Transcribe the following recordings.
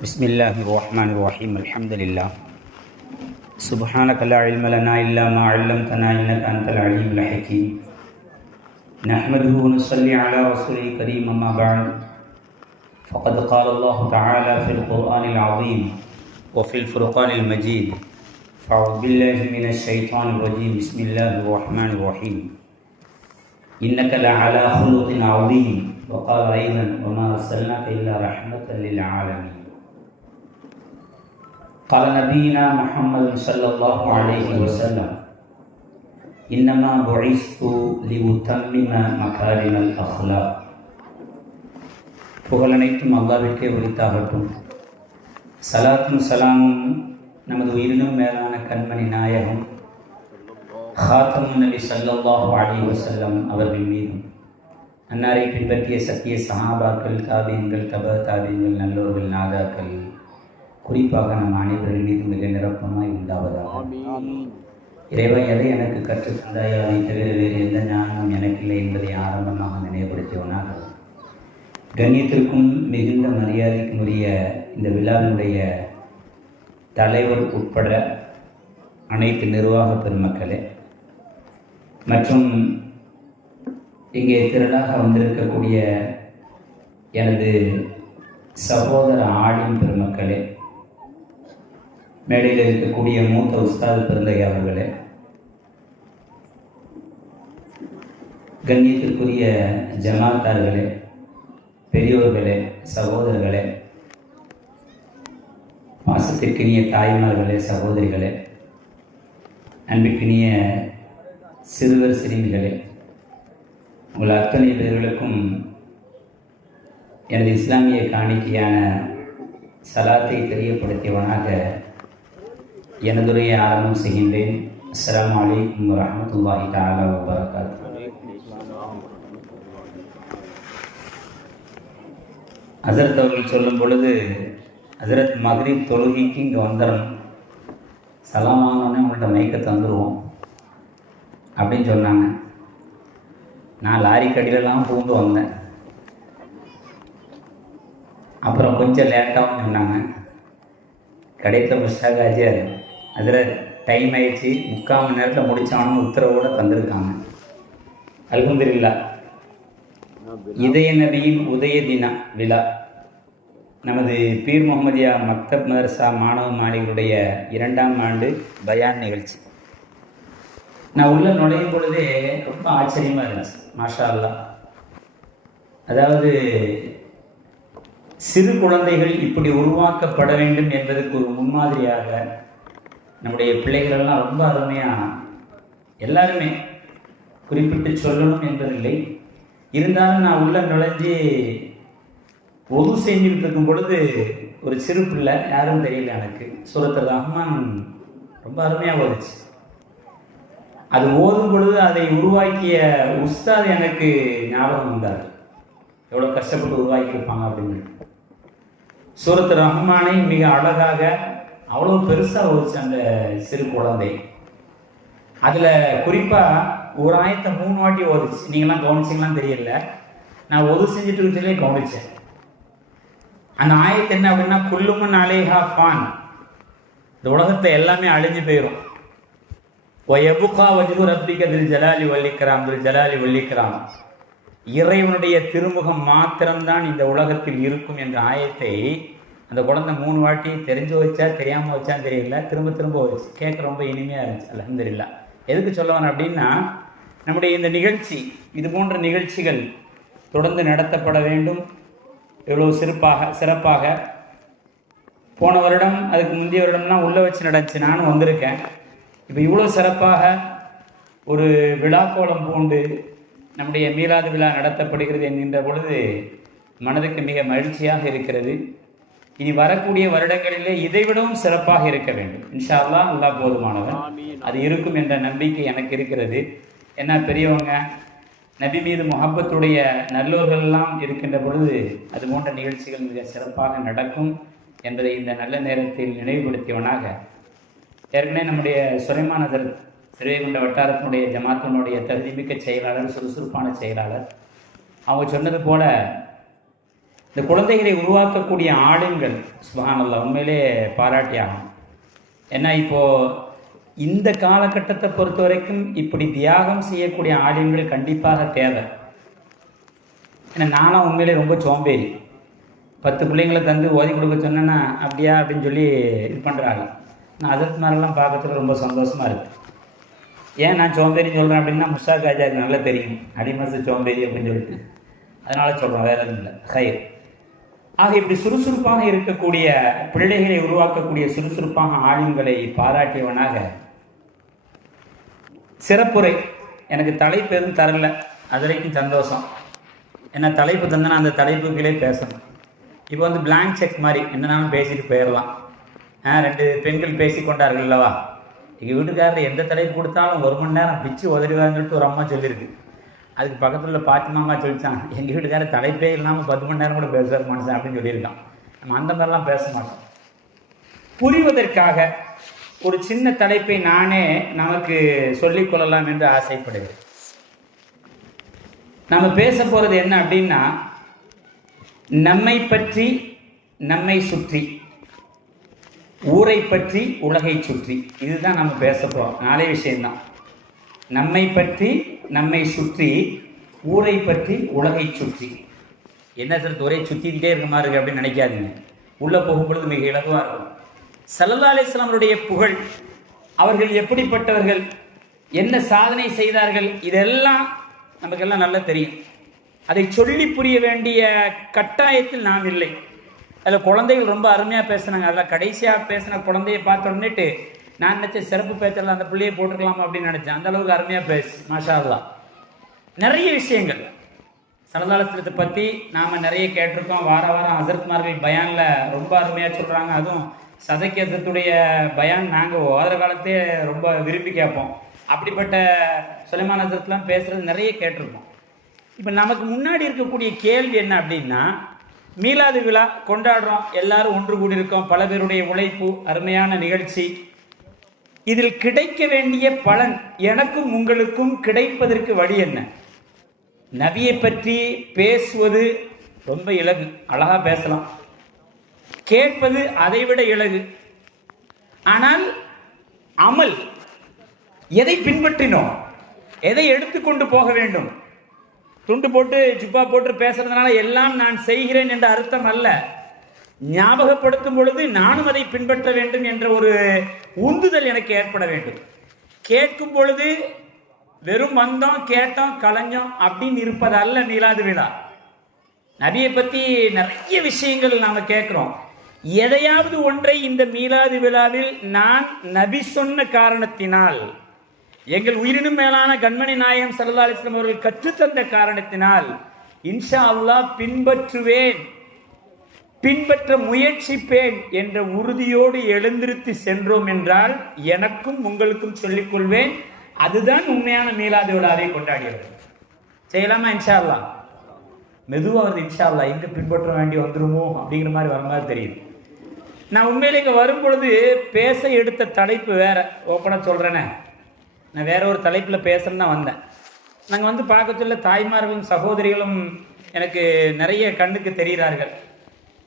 بسم الله الرحمن الرحيم الحمد لله سبحانك لا علم لنا إلا ما علمتنا إنك أنت العليم الحكيم نحمده ونصلي على رسوله الكريم أما بعد فقد قال الله تعالى في القرآن العظيم وفي الفرقان المجيد فأعوذ بالله من الشيطان الرجيم بسم الله الرحمن الرحيم إنك لعلى خلق عظيم وقال أيضا وما أرسلناك إلا رحمة للعالمين قال نبينا محمد صلى الله عليه وسلم إنما بعثت لأتمم مكارم الأخلاق புகழனைத்தும் அல்லாஹ்விற்கே உரித்தாகட்டும். சலாத்தும் சலாமும் நமது உயிரினும் மேலான கண்மணி நாயகம் ஹாத்தமுன் நபி ஸல்லல்லாஹு அலைஹி வஸல்லம் அவர்கள் மீதும், அன்னாரை பின்பற்றிய சத்திய சஹாபாக்கள், தாபீன்கள், தப தாபீன்கள், நல்லோர்கள், நாதாக்கள், குறிப்பாக நம் அனைவர்கள் மீது மிக நிரப்பமாய் உண்டாவதாக. இறைவா, எதை எனக்கு கற்றுத் தந்தாயோ அதை தவிர வேறு எந்த ஞானம் எனக்கில்லை என்பதை ஆரம்பமாக நினைவுபடுத்தியவனாக, கண்ணியத்திற்கும் மிகுந்த மரியாதைக்கும் உரிய இந்த விழாவினுடைய தலைவர் உட்பட அனைத்து நிர்வாக பெருமக்களே மற்றும் இங்கே திரளாக வந்திருக்கக்கூடிய எனது சகோதர ஆலிம் பெருமக்களே, மேடையில் இருக்கக்கூடிய மூத்த உஸ்தாது பெருந்தகை அவர்களே, கண்ணியத்திற்குரிய ஜமாத்தார்களே, பெரியோர்களே, சகோதரர்களே, பாசத்திற்கினிய தாய்மார்களே, சகோதரிகளே, அன்பிற்கினிய சிறுவர் சிறுமிகளே, உங்கள் அத்தனை பேர்களுக்கும் எனது இஸ்லாமிய காணிக்கையான சலாத்தை தெரியப்படுத்தியவனாக எனதுரையை ஆரம்பம் செய்கின்றேன். அஸ்ஸலாமு அலைக்கும் வரஹ்மத்துல்லாஹி தஆலா வபரகாத்துஹு. ஹஸரத் அவர்கள் சொல்லும் பொழுது, ஹஸரத் மக்ரிப் தொழுகைக்கு இங்கே வந்துடணும், சலாம் வாங்கினோடனே உங்கள்கிட்ட மைக்கை தந்துடுவோம் அப்படின்னு சொன்னாங்க. நான் லாரி கடிலெல்லாம் பூந்து வந்தேன். அப்புறம் கொஞ்சம் லேட்டாகவும் சொன்னாங்க. கடையில் முஸ்டாக் ஆஜியார் அதில் டைம் ஆயிடுச்சு, 3/4 மணி நேரத்தில் முடித்தான்னு உத்தரவோடு தந்திருக்காங்க. அல்ஹம்துலில்லாஹ். இதய நபியின் உதய தின விழா நமது பீர் முகமதியா மக்தப் மதரசா மாணவ மாணவிகளுடைய 2ஆம் ஆண்டு பயான் நிகழ்ச்சி. நான் உள்ள நுழையும் பொழுதே ரொம்ப ஆச்சரியமாக இருந்துச்சு. மாஷா அல்லாஹ். அதாவது சிறு குழந்தைகள் இப்படி உருவாக்கப்பட வேண்டும் என்பதற்கு ஒரு முன்மாதிரியாக நம்முடைய பிள்ளைகளெல்லாம் ரொம்ப அருமையாக, எல்லாருமே குறிப்பிட்டு சொல்லணும் என்பதில்லை, இருந்தாலும் நான் உள்ள நுழைஞ்சி ஒது செஞ்சுக்கிட்டு இருக்கும் பொழுது ஒரு சிறு பிள்ளை, யாரும் தெரியல எனக்கு, சூரத்துல் ரஹ்மான் ரொம்ப அருமையாக ஓதுச்சு. அது ஓதும் பொழுது அதை உருவாக்கிய உஸ்தாத் எனக்கு ஞாபகம் வந்தார். எவ்வளோ கஷ்டப்பட்டு உருவாக்கியிருப்பாங்க அப்படின்னு. சூரத்துல் ரஹ்மானை மிக அழகாக அவ்வளோ பெருசாக ஓதுச்சு அந்த சிறு குழந்தை. அதில் குறிப்பாக ஒரு ஆயத்தை 3 வாட்டி ஓதுச்சு. நீங்களாம் கவனிச்சிங்களாம் தெரியல, நான் ஒது செஞ்சுட்டு இருக்கலே கவனித்தேன். அந்த ஆயத்து என்ன அப்படின்னா, குல்லுமன் அலைஹா ஃபான், இந்த உலகத்தை எல்லாமே அழிஞ்சு போயிடும். ஒயபுகா வஜ்ஹு ரப்பிக தில் ஜலாலி வல்லிக்ராம், தில் ஜலாலி வல்லிக்ராம், இறைவனுடைய திருமுகம் மாத்திரம்தான் இந்த உலகத்தில் இருக்கும் என்ற ஆயத்தை அந்த குழந்தை 3 வாட்டி தெரிஞ்சு வச்சா தெரியாமல் வச்சான்னு தெரியல, திரும்ப திரும்ப வச்சு கேட்க ரொம்ப இனிமையாக இருந்துச்சு. அல்ஹம்துலில்லாஹ். எதுக்கு சொல்லுவான் அப்படின்னா, நம்முடைய இந்த நிகழ்ச்சி, இது போன்ற நிகழ்ச்சிகள் தொடர்ந்து நடத்தப்பட வேண்டும். எவ்வளோ சிறப்பாக போன வருடம், அதுக்கு முந்தைய வருடம்லாம் உள்ளே வச்சு நடந்துச்சு, நானும் வந்திருக்கேன். இப்போ இவ்வளோ சிறப்பாக ஒரு விழாக்கோலம் பூண்டு நம்முடைய மீலாது விழா நடத்தப்படுகிறது என்கின்ற பொழுது மனதுக்கு மிக மகிழ்ச்சியாக இருக்கிறது. இனி வரக்கூடிய வருடங்களிலே இதைவிடவும் சிறப்பாக இருக்க வேண்டும். இன்ஷா அல்லாஹ். அல்லாஹ் போதுமானவன், அது இருக்கும் என்ற நம்பிக்கை எனக்கு இருக்கிறது. ஏன்னா பெரியவங்க, நபி மீது முஹப்பத்துடைய நல்லோர்கள்லாம் இருக்கின்ற பொழுது அது போன்ற நிகழ்ச்சிகள் மிக சிறப்பாக நடக்கும் என்பதை இந்த நல்ல நேரத்தில் நினைவுபடுத்தியவனாக, ஏற்கனவே நம்முடைய சுலைமான் ஹஸரத் சிறுவைகுண்ட வட்டாரத்தினுடைய ஜமாத்தினுடைய தகுதிமிக்க செயலாளர், சுறுசுறுப்பான செயலாளர், அவங்க சொன்னது போல இந்த குழந்தைகளை உருவாக்கக்கூடிய ஆளுங்கள் சுப்ஹானல்லாஹ் உண்மையிலே பாராட்டி ஆகணும். ஏன்னா இப்போது இந்த காலகட்டத்தை பொறுத்த வரைக்கும் இப்படி தியாகம் செய்யக்கூடிய ஆளுங்கள் கண்டிப்பாக தேவை. ஏன்னா நானும் உண்மையிலே ரொம்ப சோம்பேறி. 10 பிள்ளைங்களை தந்து ஓதி கொடுக்க சொன்னேன்னா அப்படியா அப்படின்னு சொல்லி இது பண்ணுறாங்க. நான் அதற்கு மேலெல்லாம் பார்க்கறதுக்கு ரொம்ப சந்தோஷமாக இருக்குது. ஏன் நான் சோம்பேறின்னு சொல்கிறேன் அப்படின்னா முஸ்தாக் ஆஜாருக்கு நல்லா தெரியும் அடிமசு சோம்பேறி அப்படின்னு சொல்லிட்டு, அதனால் சொல்கிறேன், வேற எதுவும் இல்லை. ஹைர். ஆக இப்படி சுறுசுறுப்பாக இருக்கக்கூடிய பிள்ளைகளை உருவாக்கக்கூடிய சுறுசுறுப்பாக ஆளுங்களை பாராட்டியவனாக சிறப்புரை. எனக்கு தலைப்பு எதுவும் தரல, அது வரைக்கும் சந்தோஷம். ஏன்னா தலைப்பு தந்தேன்னா அந்த தலைப்புகளே பேசணும். இப்போ வந்து பிளாங்க் செக் மாதிரி என்னன்னாலும் பேசிட்டு போயிடலாம். 2 பெண்கள் பேசி கொண்டார்கள் அல்லவா, எங்கள் வீட்டுக்காரர் எந்த தலைப்பு கொடுத்தாலும் 1 மணி நேரம் பிச்சு உதறிவான்னு சொல்லிட்டு ஒரு அம்மா சொல்லியிருக்கு. அதுக்கு பக்கத்தில் உள்ள பாத்திமாமா சொல்லிச்சான், எங்கள் வீட்டுக்காரர் தலைப்பே இல்லாமல் 10 மணி நேரம் கூட பேசுவார் மனுஷன் அப்படின்னு சொல்லியிருக்கான். நம்ம அந்த மாதிரிலாம் பேச மாட்டோம். புரிவதற்காக ஒரு சின்ன தலைப்பை நானே நமக்கு சொல்லிக்கொள்ளலாம் என்று ஆசைப்படுகிறேன். நம்ம பேச போகிறது என்ன அப்படின்னா, நம்மை பற்றி நம்மை சுற்றி, ஊரை பற்றி உலகை சுற்றி. இதுதான் நம்ம பேச போகிறோம். 4 விஷயம்தான். நம்மை பற்றி நம்மை சுற்றி, ஊரை பற்றி உலகை சுற்றி. என்ன சார் ஒரே சுற்றிக்கிட்டே இருக்க மாதிரி இருக்குது அப்படின்னு நினைக்காதீங்க. உள்ளே போகும்பொழுது மிக இலகுவாக இருக்கும். ஸல்லல்லாஹு அலைஹி வஸல்லம் அவருடைய புகழ், அவர்கள் எப்படிப்பட்டவர்கள், என்ன சாதனை செய்தார்கள், இதெல்லாம் நமக்கெல்லாம் நல்லா தெரியும். அதை சொல்லி புரிய வேண்டிய கட்டாயத்தில் நாம் இல்லை. அதில் குழந்தைகள் ரொம்ப அருமையாக பேசுனாங்க. அதில் கடைசியாக பேசின குழந்தையை பார்த்த உடனேட்டு நான் நினச்சேன் சிறப்பு பேச்சரில் அந்த பிள்ளையை போட்டுக்கலாமா அப்படின்னு நினச்சேன். அந்தளவுக்கு அருமையாக பேசு, மாஷா அல்லாஹ். நிறைய விஷயங்கள் ஸல்லல்லாஹு அலைஹி வஸல்லத்தை பற்றி நாம் நிறைய கேட்டிருக்கோம். வார வாரம் ஹஸரத்மார்கள் பயானில் ரொம்ப அருமையாக சொல்கிறாங்க. அதுவும் சதக்கி ஹஸரத்துடைய பயான் நாங்கள் ஓதுற காலத்தே ரொம்ப விரும்பி கேட்போம். அப்படிப்பட்ட சுலைமான் ஹஸரத்லாம் பேசுகிறது நிறைய கேட்டிருக்கோம். இப்போ நமக்கு முன்னாடி இருக்கக்கூடிய கேள்வி என்ன அப்படின்னா, மீலாது விழா கொண்டாடுறோம், எல்லாரும் ஒன்று கூடியிருக்கோம், பல பேருடைய உழைப்பு, அருமையான நிகழ்ச்சி. இதில் கிடைக்க வேண்டிய பலன் எனக்கும் உங்களுக்கும் கிடைப்பதற்கு வழி என்ன? நபியை பற்றி பேசுவது ரொம்ப இலகு, அழகா பேசலாம். கேட்பது அதைவிட இலகு. ஆனால் அமல், எதை பின்பற்றினோம், எதை எடுத்துக்கொண்டு போக வேண்டும். துண்டு போட்டு ஜுப்பா போட்டு பேசுறதுனால எல்லாம் நான் செய்கிறேன் என்ற அர்த்தம் அல்ல. ஞாபகப்படுத்தும் பொழுது நானும் அதை பின்பற்ற வேண்டும் என்ற ஒரு உந்துதல் எனக்கு ஏற்பட வேண்டும். கேட்கும் பொழுது வெறும் வந்தோம் கேட்டோம் கலைஞ்சோம் அப்படின்னு இருப்பது அல்ல மீலாது விழா. நபியை பற்றி நிறைய விஷயங்கள் நாம் கேட்குறோம். எதையாவது ஒன்றை இந்த மீலாது விழாவில் நான் நபி சொன்ன காரணத்தினால், எங்கள் உயிரினும் மேலான கண்மணி நாயகம் ஸல்லல்லாஹு அலைஹி வஸல்லம் அவர்கள் கற்றுத்தந்த காரணத்தினால் இன்ஷா அல்லாஹ் பின்பற்றுவேன், பின்பற்ற முயற்சிப்பேன் என்ற உறுதியோடு எழுந்திருத்து சென்றோம் என்றால் எனக்கும் உங்களுக்கும் சொல்லிக்கொள்வேன், அதுதான் உண்மையான மீலாது விழாவை கொண்டாடியது. செய்யலாமா? இன்ஷா அல்லாஹ். மெதுவாக வருது இன்ஷா அல்லாஹ். எங்கே பின்பற்ற வேண்டி வந்துருமோ அப்படிங்கிற மாதிரி வர மாதிரி தெரியுது. நான் உண்மையிலே இங்கே வரும்பொழுது பேச எடுத்த தலைப்பு வேற. ஓப்பனாக சொல்கிறேனே, நான் வேற ஒரு தலைப்பில் பேசணும்னு தான் வந்தேன். நாங்கள் வந்து பார்க்க சொல்ல தாய்மார்களும் சகோதரிகளும் எனக்கு நிறைய கண்ணுக்கு தெரிகிறார்கள்.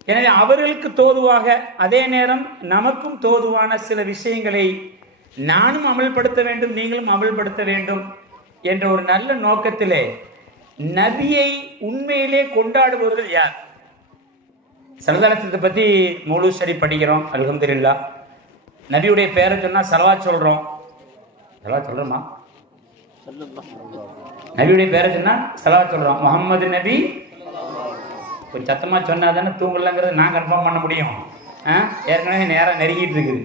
எனவே அவர்களுக்கு தோதுவாக, அதே நேரம் நமக்கும் தோதுவான சில விஷயங்களை நானும் அமல்படுத்த வேண்டும், நீங்களும் அமல்படுத்த வேண்டும் என்ற ஒரு நல்ல நோக்கத்திலே நபியை உண்மையிலே கொண்டாடுபவர்கள் யார்? ஸல்லல்லாஹு அலைஹி வஸல்லத்தை பற்றி முழு சரி படிக்கிறோம், அல்ஹம்துலில்லாஹ். நபியுடைய பேரை சொன்னால் ஸலவாத் சொல்கிறோம். ஸலவாத் சொல்கிறோமா? நபியுடைய பேரை சொன்னால் ஸலவாத் சொல்கிறோம். முஹம்மது நபி. கொஞ்சம் சத்தமாக சொன்னால் தானே தூங்கலங்கிறது நான் கன்ஃபார்ம் பண்ண முடியும். ஏற்கனவே நேரம் நெருங்கிட்டு இருக்குது.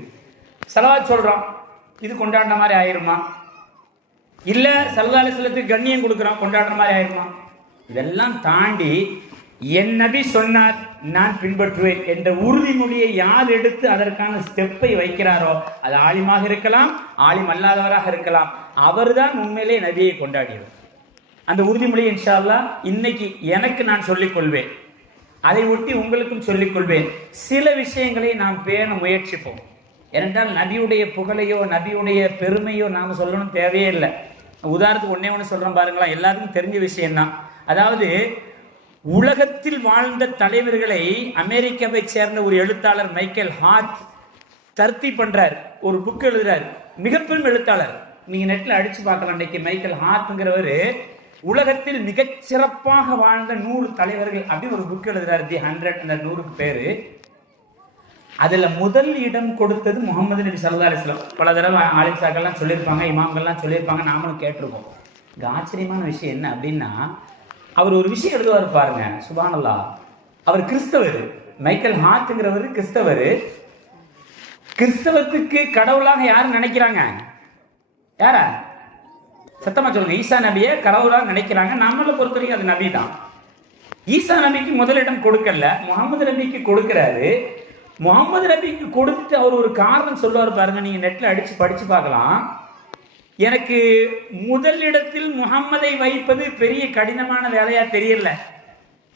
ஸலவாத் சொல்கிறோம், இது கொண்டாடின மாதிரி ஆயிருமா? இல்லை ஸல்லல்லாஹு அலைஹி வஸல்லத்துக்கு கண்ணியம் கொடுக்குறோம், கொண்டாடுற மாதிரி ஆயிருமா? இதெல்லாம் தாண்டி என் நபி சொன்னார், நான் பின்பற்றுவேன் என்ற உறுதிமொழியை யார் எடுத்து அதற்கான ஸ்டெப்பை வைக்கிறாரோ, அது ஆலிமாக இருக்கலாம், ஆலிம் அல்லாதவராக இருக்கலாம், அவர்தான் உண்மையிலே நபியை கொண்டாடியவர். அந்த உறுதிமொழியை இன்ஷா அல்லாஹ் இன்னைக்கு எனக்கு நான் சொல்லிக்கொள்வேன், அதை ஒட்டி உங்களுக்கும் சொல்லிக்கொள்வேன். சில விஷயங்களை நாம் பேண முயற்சிப்போம். ஏனென்றால் நபியுடைய புகழையோ நபியுடைய பெருமையோ நாம் சொல்லணும் தேவையே இல்லை. உதாரணத்துக்கு ஒன்றே ஒன்று சொல்கிறோம் பாருங்களா, எல்லாத்துக்கும் தெரிஞ்ச விஷயம்தான். அதாவது உலகத்தில் வாழ்ந்த தலைவர்களை அமெரிக்காவை சேர்ந்த ஒரு எழுத்தாளர் மைக்கேல் ஹார்ட் தர்த்தி பண்றார், ஒரு புக் எழுதுறார். மிகப்பெரும் எழுத்தாளர், நீங்க நெட்ல அடிச்சு பார்க்கலாம். இன்னைக்கு மைக்கேல் ஹார்ட்ங்கிறவர் உலகத்தில் மிகச் சிறப்பாக வாழ்ந்த 100 தலைவர்கள் அப்படின்னு ஒரு புக் எழுதுறாரு, தி 100. அந்த 100க்கு பேரு. அதுல முதல் இடம் கொடுத்தது முகமது நபி ஸல்லல்லாஹு அலைஹி வஸல்லம். பல தடவை ஆலிம்சாக்கள்லாம் சொல்லியிருப்பாங்க, இமாம்கள்லாம் சொல்லியிருப்பாங்க, நாமளும் கேட்டிருக்கோம். இங்க ஆச்சரியமான விஷயம் என்ன அப்படின்னா, அவர் ஒரு விஷயம் எழுதுவார் பாருங்க, சுப்ஹானல்லாஹ். அவர் கிறிஸ்தவர், மைக்கேல் ஹார்ட்ங்கிறவர் கிறிஸ்தவர். கிறிஸ்தவத்துக்கு கடவுளாக யாரும் நினைக்கிறாங்க? யாரா? சத்தமா சொல்லுங்க. ஈசா நபியை கடவுளாக நினைக்கிறாங்க. நம்மளை பொறுத்த வரைக்கும் அது நபி தான். ஈசா நபிக்கு முதலிடம் கொடுக்கல, முகமது நபிக்கு கொடுக்கிறாரு. முகமது நபிக்கு கொடுத்துட்டு அவர் ஒரு காரணம் சொல்லுவார் பாருங்க, நீங்க நெட்ல அடிச்சு படிச்சு பார்க்கலாம். எனக்கு முதலிடத்தில் முகம்மதை வைப்பது பெரிய கடினமான வேலையா தெரியல.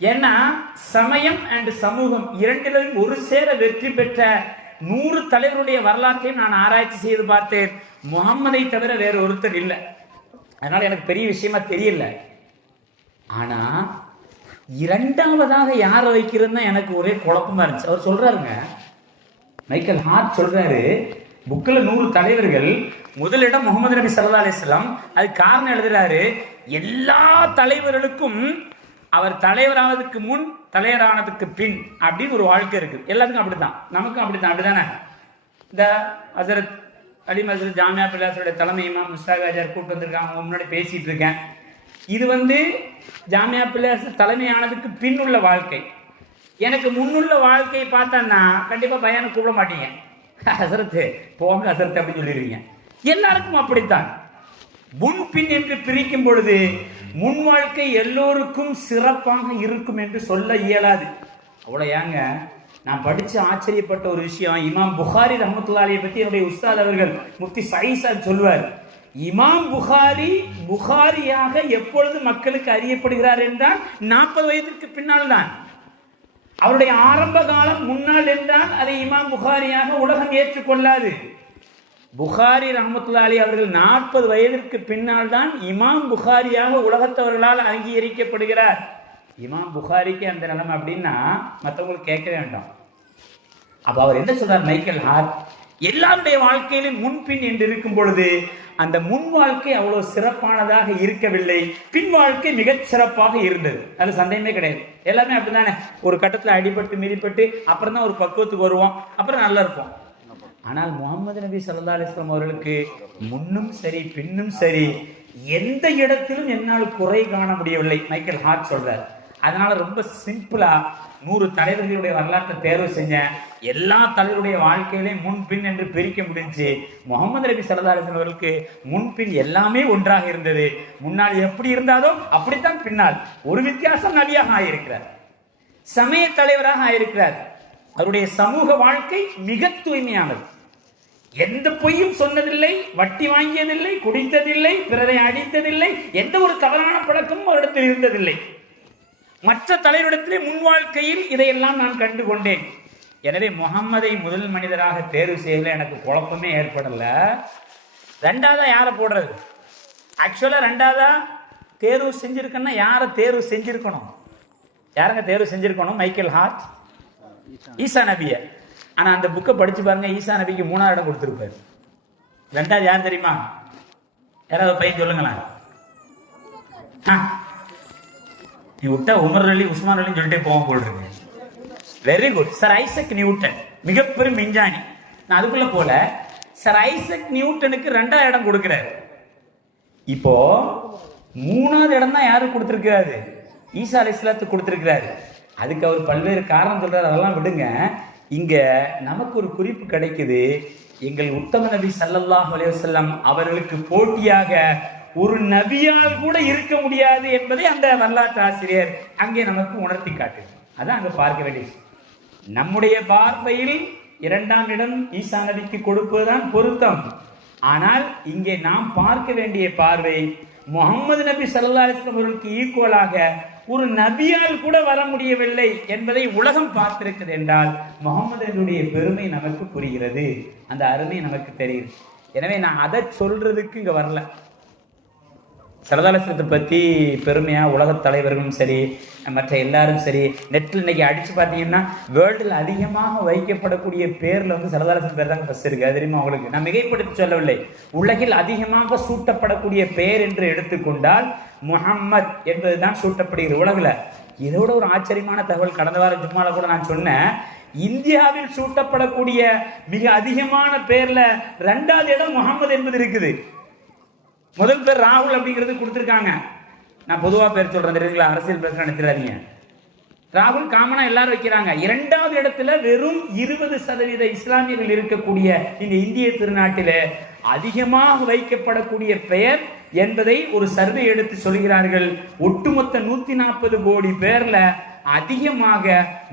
ஏன்னா சமயம் அண்ட் சமூகம் இரண்டிலும் ஒரு சேர வெற்றி பெற்ற 100 தலைவருடைய வரலாற்றையும் நான் ஆராய்ச்சி செய்து பார்த்தேன். முகம்மதை தவிர வேற ஒருத்தர் இல்லை. அதனால எனக்கு பெரிய விஷயமா தெரியல. ஆனா இரண்டாவதாக யாரை வைக்கிறதுன்னு எனக்கு ஒரே குழப்பமா இருந்துச்சு. அவர் சொல்றாருங்க, மைக்கேல் ஹார்ட் சொல்றாரு, புக்கில் 100 தலைவர்கள், முதலிடம் முகமது நபி ஸல்லல்லாஹு அலைஹி வஸல்லம். அது காரணம் எழுதுறாரு, எல்லா தலைவர்களுக்கும் அவர் தலைவரானதுக்கு முன் தலைவரானதுக்கு பின் அப்படின்னு ஒரு வாழ்க்கை இருக்கு. எல்லாத்துக்கும் அப்படித்தான், நமக்கும் அப்படித்தான். அப்படிதானே? இந்த ஹஸரத் அலி மஸ்ஜித் ஜாமியா பில்லாஸோட தலைமை இமாம் முஸ்தாக் ஆஜார் கூப்பிட்டு வந்திருக்காங்க, முன்னாடி பேசிட்டு இருக்கேன். இது ஜாமியா பில்லாஸ் தலைமையானதுக்கு பின் உள்ள வாழ்க்கை. எனக்கு முன்னுள்ள வாழ்க்கையை பார்த்தேன்னா கண்டிப்பா பயானை கூப்பிட மாட்டீங்க. ஹஸரத்து போங்க ஹஸரத்து அப்படின்னு சொல்லிடுவீங்க. எல்லாருக்கும் அப்படித்தான். முன்பின் என்று பிரிக்கும் பொழுது முன் வாழ்க்கை எல்லோருக்கும் சிறப்பாக இருக்கும் என்று சொல்ல இயலாது. அவ்வளோ ஏங்க, நான் படித்து ஆச்சரியப்பட்ட ஒரு விஷயம், இமாம் புகாரி ரஹ்மத்துல்லாஹி அலைஹி பற்றி என்னுடைய உஸ்தாத் அவர்கள் முஃப்தி சயீத் சொல்லுவார், இமாம் புகாரியாக எப்பொழுது மக்களுக்கு அறியப்படுகிறார் என்றால் 40 வயதிற்கு பின்னால் தான். அவருடைய ஆரம்ப காலம் முன்னால் என்றால் அதை இமாம் புகாரியாக உலகம் ஏற்றுக்கொள்ளாது. புகாரி ரஹ்மத்துல்லாஹி அலைஹி அவர்கள் 40 வயதிற்கு பின்னால் தான் இமாம் புகாரியாக உலகத்தவர்களால் அங்கீகரிக்கப்படுகிறார். இமாம் புகாரிக்கு அந்த நிலைமை அப்படின்னா மற்றவங்களுக்கு கேட்க வேண்டாம். அப்ப அவர் என்ன சொல்றார் மைக்கேல் ஹார்ட், எல்லாருடைய வாழ்க்கையிலும் முன்பின் என்று இருக்கும் பொழுது அந்த முன் வாழ்க்கை அவ்வளவு சிறப்பானதாக இருக்கவில்லை, பின் வாழ்க்கை மிகச் சிறப்பாக இருந்தது. அது சந்தேகமே கிடையாது. எல்லாமே அப்படித்தானே, ஒரு கட்டத்தில் அடிபட்டு மிதிப்பட்டு அப்புறம் தான் ஒரு பக்குவத்துக்கு வருவோம், அப்புறம் நல்லா இருப்போம். ஆனால் முகமது நபி ஸல்லல்லாஹு அலைஹி வஸல்லம் அவர்களுக்கு முன்னும் சரி பின்னும் சரி எந்த இடத்திலும் என்னால் குறை காண முடியவில்லை, மைக்கேல் ஹார்ட் சொல்றார். அதனால ரொம்ப சிம்பிளா 100 தலைவர்களுடைய வரலாற்றை தேர்வு செஞ்சேன். எல்லா தலைவருடைய வாழ்க்கையிலையும் முன்பின் என்று பிரிக்க முடிஞ்சு. முகமது நபி ஸல்லல்லாஹு அலைஹி வஸல்லம் அவர்களுக்கு முன்பின் எல்லாமே ஒன்றாக இருந்தது. முன்னால் எப்படி இருந்தாலும் அப்படித்தான் பின்னால் ஒரு வித்தியாசம் நபியாக ஆயிருக்கிறார், சமய தலைவராக ஆயிருக்கிறார். அவருடைய சமூக வாழ்க்கை மிக தூய்மையானது. எந்த பொய்யும் சொன்னதில்லை, வட்டி வாங்கியதில்லை, குடித்ததில்லை, பிறரை அடித்ததில்லை, எந்த ஒரு தவறான பழக்கமும் அவரிடத்தில் இருந்ததில்லை. மற்ற தலைவரிடத்திலே முன் வாழ்க்கையில் இதையெல்லாம் நான் கண்டு கொண்டேன். எனவே முகம்மதை முதல் மனிதராக தேர்வு செய்யல எனக்கு குழப்பமே ஏற்படல. ரெண்டாவதா யாரை போடுறது? ஆக்சுவலா ரெண்டாவதா தேர்வு செஞ்சிருக்கேன்னா யாரை தேர்வு செஞ்சிருக்கணும்? யாருங்க தேர்வு செஞ்சிருக்கணும்? மைக்கேல் ஹார்ட், ஈசா நபிய. ஆனா அந்த புக்கை படிச்சு பாருங்க, ஈசா நபிக்கு 3ஆவது இடம் கொடுத்திருப்பாரு. ரெண்டாவது யார் தெரியுமா? யாராவது பையன் சொல்லுங்களேன். நீ விட்டா உமர் அலி உஸ்மான் அலின்னு சொல்லிட்டே போவோம் போல் இருக்கு. Very good. Sir Isaac Newton மிகப்பெரும் விஞ்ஞானி. நான் அதுக்குள்ள போல சர் ஐசக் நியூட்டனுக்கு 2ஆவது இடம் கொடுக்கிறாரு. இப்போ 3ஆவது இடம் தான் யாருக்கு கொடுத்திருக்கிறாரு? ஈசா அலைஹிஸ்ஸலாத்துக்கு கொடுத்திருக்கிறாரு. அதுக்கு அவர் பல்வேறு காரணம் சொல்றாரு, அதெல்லாம் விடுங்க. இங்க நமக்கு ஒரு குறிப்பு கிடைக்குது. எங்கள் உத்தம நபி ஸல்லல்லாஹு அலைஹி வஸல்லம் அவர்களுக்கு போட்டியாக ஒரு நபியால் கூட இருக்க முடியாது என்பதை அந்த வரலாற்று ஆசிரியர் அங்கே நமக்கு உணர்த்தி காட்டு. அதான் அங்க பார்க்க வேண்டியது. நம்முடைய பார்வையில் 2ஆம் இடம் ஈசா நபிக்கு கொடுப்பதுதான் பொருத்தம். ஆனால் இங்கே நாம் பார்க்க வேண்டிய பார்வை, முகமது நபி ஸல்லல்லாஹு அலைஹி வஸல்லம் அவர்களுக்கு ஈக்குவலாக ஒரு நபியால் கூட வர முடியவில்லை என்பதை உலகம் பார்த்திருக்கிறது என்றால் முகமதுடைய பெருமை நமக்கு புரிகிறது, அந்த அருமை நமக்கு தெரியுது. எனவே நான் அதை சொல்றதுக்கு இங்க வரல. சரதாலசனத்தை பற்றி பெருமையாக உலகத் தலைவர்களும் சரி, மற்ற எல்லாரும் சரி, நெட்டில் இன்னைக்கு அடித்து பார்த்தீங்கன்னா வேர்ல்டில் அதிகமாக வைக்கப்படக்கூடிய பேரில் வந்து சரதாலசன் பேர் தான் ஃபஸ்ட் இருக்குது. அது தெரியுமா அவங்களுக்கு? நான் மிகைப்படுத்தி சொல்லவில்லை. உலகில் அதிகமாக சூட்டப்படக்கூடிய பேர் என்று எடுத்துக்கொண்டால் முஹம்மத் என்பது தான் சூட்டப்படுகிறது உலகில். இதோட ஒரு ஆச்சரியமான தகவல், கடந்த வாரம் ஜும்மால கூட நான் சொன்னேன், இந்தியாவில் சூட்டப்படக்கூடிய மிக அதிகமான பேர்ல 2வது இடம் முகமது என்பது இருக்குது. முதல் பேர் ராகுல் அப்படிங்கிறது கொடுத்துருக்காங்க. நான் பொதுவாக பேர் சொல்றேன், தெரியுங்களா? அரசியல் பேச நினைச்சிடாதீங்க. ராகுல் காமனா எல்லாரும் வைக்கிறாங்க. 2வது இடத்துல வெறும் 20% இஸ்லாமியர்கள் இருக்கக்கூடிய இந்த இந்திய திருநாட்டில் அதிகமாக வைக்கப்படக்கூடிய பெயர் என்பதை ஒரு சர்வே எடுத்து சொல்கிறார்கள். ஒட்டுமொத்த 140 கோடி பேர்ல அதிகமாக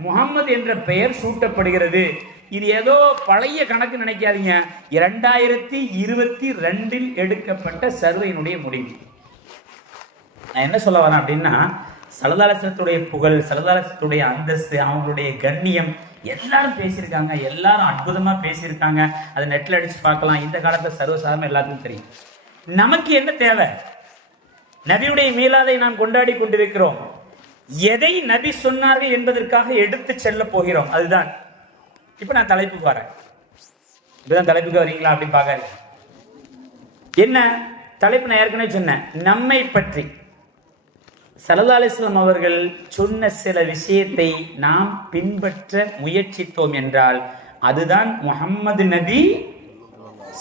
முகமது என்ற பெயர் சூட்டப்படுகிறது. இது ஏதோ பழைய கணக்கு நினைக்காதீங்க. 2022 எடுக்கப்பட்ட சர்வேயினுடைய முடிவு. நான் என்ன சொல்ல வரேன் அப்படின்னா, சல்லல்லாஹு புகழ், சல்லல்லாஹு அந்தஸ்து, அவங்களுடைய கண்ணியம் எல்லாரும் பேசியிருக்காங்க. எல்லாரும் அற்புதமா பேசியிருக்காங்க. அதை நெட்ல அடிச்சு பார்க்கலாம். இந்த காலத்துல சர்வசாதாரண எல்லாத்துக்கும் தெரியும். நமக்கு என்ன தேவை? நபியுடைய மீலாதை நாம் கொண்டாடி கொண்டிருக்கிறோம். எதை நபி சொன்னார்கள் என்பதற்காக எடுத்து செல்ல போகிறோம். அதுதான் இப்ப நான் தலைப்புக்கு வரேன். இப்பதான் தலைப்புக்கு வரீங்களா அப்படின்னு பாக்காரு. என்ன தலைப்பு? நான் ஏற்கனவே சொன்னேன், நம்மை பற்றி ஸல்லல்லாஹு அலைஹி வஸல்லம் அவர்கள் சொன்ன சில விஷயத்தை நாம் பின்பற்ற முயற்சித்தோம் என்றால் அதுதான் முஹம்மது நபி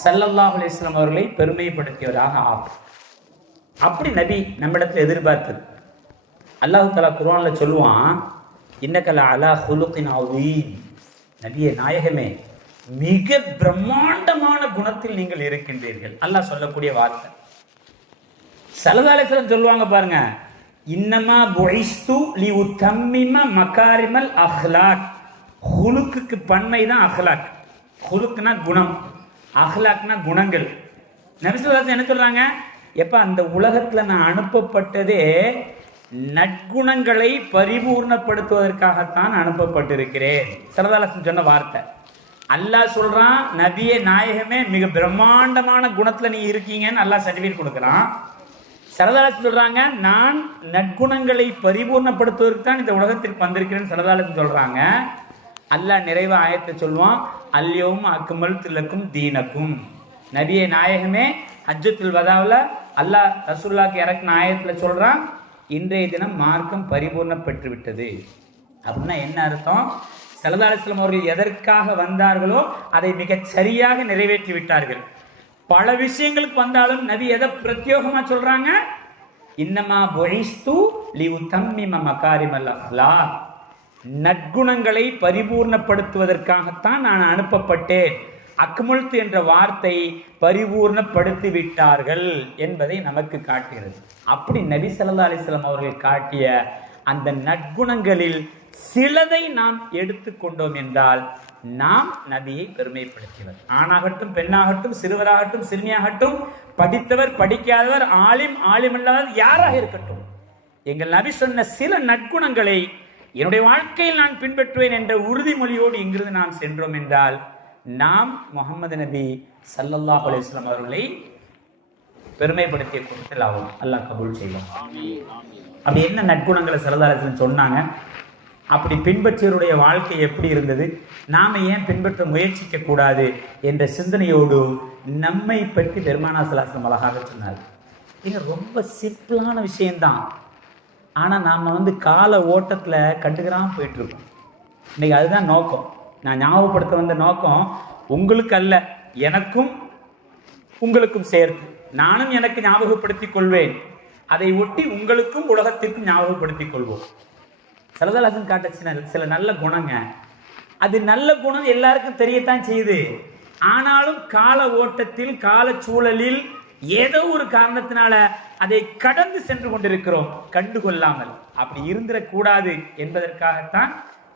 ஸல்லல்லாஹு அலைஹி வஸல்லம் அவர்களை பெருமைப்படுத்தியவராக ஆகும். அப்படி நபி நம்மிடத்தில் எதிர்பார்த்தது. அல்லாஹ் தஆலா குர்ஆன்ல சொல்லுவான், இன்னக லஅலா ஹுலுகின் அதீம். நபியே நாயகமே, மிக பிரம்மாண்டமான குணத்தில் நீங்கள் இருக்கின்றீர்கள். அல்லாஹ் சொல்லக்கூடிய வார்த்தை. ஸல்லல்லாஹு அலைஹி வஸல்லம் சொல்லுவாங்க பாருங்க, இன்னமா புஇஸ்து லியுத்தம்மிம மகாரிமல் அஹ்லாக். ஹுலுக்கு பன்மை தான் அஹ்லாக். ஹுலுக்னா குணம், அஹ்லாக்னா குணங்கள். நபி ஸல்லல்லாஹு அலைஹி வஸல்லம் என்ன சொல்றாங்க? எப்ப அந்த உலகத்துல நான் அனுப்பப்பட்டதே நற்குணங்களை பரிபூர்ணப்படுத்துவதற்காகத்தான் அனுப்பப்பட்டிருக்கிறேன். ஸல்லல்லாஹு அலைஹி வஸல்லம் சொன்ன வார்த்தை. அல்லாஹ் சொல்றான், நபியே நாயகமே, மிக பிரம்மாண்டமான குணத்துல நீ இருக்கீங்கன்னு அல்லாஹ் சர்டிஃபிகேட் கொடுக்குறான். ஸல்லல்லாஹு அலைஹி வஸல்லம் சொல்றாங்க, நான் நற்குணங்களை பரிபூர்ணப்படுத்துவதற்கு தான் இந்த உலகத்திற்கு வந்திருக்கிறேன்னு ஸல்லல்லாஹு அலைஹி வஸல்லம் சொல்றாங்க. அல்லாஹ் நிறைவு ஆயத்தை சொல்லுவான், அல்யௌம அக்மல்து லக்கும் தீனக்கும். நபியே நாயகமே, ஹஜ்ஜத்துல் வதாவில் அல்லாஹ் ரசூலுல்லாஹ்க்கு இறக்கின ஆயத்தில் சொல்றான், இன்றைய தினம் மார்க்கம் பரிபூர்ணப்பட்டு விட்டது. அப்படின்னா என்ன அர்த்தம்? ஸல்லல்லாஹு அலைஹி வஸல்லம் அவர்கள் எதற்காக வந்தார்களோ அதை மிகச் சரியாக நிறைவேற்றி விட்டார்கள். பல விஷயங்களுக்கு வந்தாலும் நபி எதை பிரத்யோகமா சொல்றாங்க? இன்னமா புஇஸ்து லியுத்தம்மிம மகாரிமல் அஹ்லாக். நற்குணங்களை பரிபூர்ணப்படுத்துவதற்காகத்தான் நான் அனுப்பப்பட்டேன். அக்மல்து என்ற வார்த்தை பரிபூர்ணப்படுத்தி விட்டார்கள் என்பதை நமக்கு காட்டுகிறது. அப்படி நபி ஸல்லல்லாஹு அலைஹி வஸல்லம் அவர்கள் காட்டிய அந்த நற்குணங்களில் சிலதை நாம் எடுத்துக்கொண்டோம் என்றால் நாம் நபியை பெருமைப்படுத்தியவர். ஆணாகட்டும், பெண்ணாகட்டும், சிறுவராகட்டும், சிறுமியாகட்டும், படித்தவர், படிக்காதவர், ஆலிமல்லாதவர், யாராக இருக்கட்டும், எங்கள் நபி சொன்ன சில நற்குணங்களை என்னுடைய வாழ்க்கையில் நான் பின்பற்றுவேன் என்ற உறுதிமொழியோடு இங்கிருந்து நாம் சென்றோம் என்றால் நாம் முஹம்மது நபி ஸல்லல்லாஹு அலைஹி வஸல்லம் அவர்களை பெருமைப்படுத்திய கூட்டத்தில் ஆகும். அல்லாஹ் கபூல் செய்வோம். அப்படி என்ன நற்குணங்களை ஸல்லல்லாஹு அலைஹி வஸல்லம் சொன்னாங்க? அப்படி பின்பற்றியவருடைய வாழ்க்கை எப்படி இருந்தது? நாம் ஏன் பின்பற்ற முயற்சிக்க கூடாது என்ற சிந்தனையோடு நம்மை பற்றி பெருமானா ஸல்லல்லாஹு அலைஹி வஸல்லம் அழகாக சொன்னார். இது ரொம்ப சிம்பிளான விஷயம்தான். ஆனால் நாம் கால ஓட்டத்தில் கண்டுக்கிறாமல் போயிட்டுருக்கோம். இன்றைக்கி அதுதான் நோக்கம். நான் ஞாபகப்படுத்த வந்த நோக்கம் உங்களுக்கு அல்ல, எனக்கும் உங்களுக்கும் சேர்த்து. நானும் எனக்கு ஞாபகப்படுத்திக் கொள்வேன், அதை ஒட்டி உங்களுக்கும் உலகத்திற்கும் ஞாபகப்படுத்திக் கொள்வோம். ஸல்லல்லாஹு அலைஹி வஸல்லம் காட்ட சில நல்ல குணங்க. அது நல்ல குணம் எல்லாருக்கும் தெரியத்தான் செய்யுது. ஆனாலும் கால ஓட்டத்தில், கால சூழலில் ஏதோ ஒரு காரணத்தினால அதை கடந்து சென்று கொண்டிருக்கிறோம், கண்டுகொள்ளாமல். அப்படி இருந்துடக்கூடாது என்பதற்காகத்தான்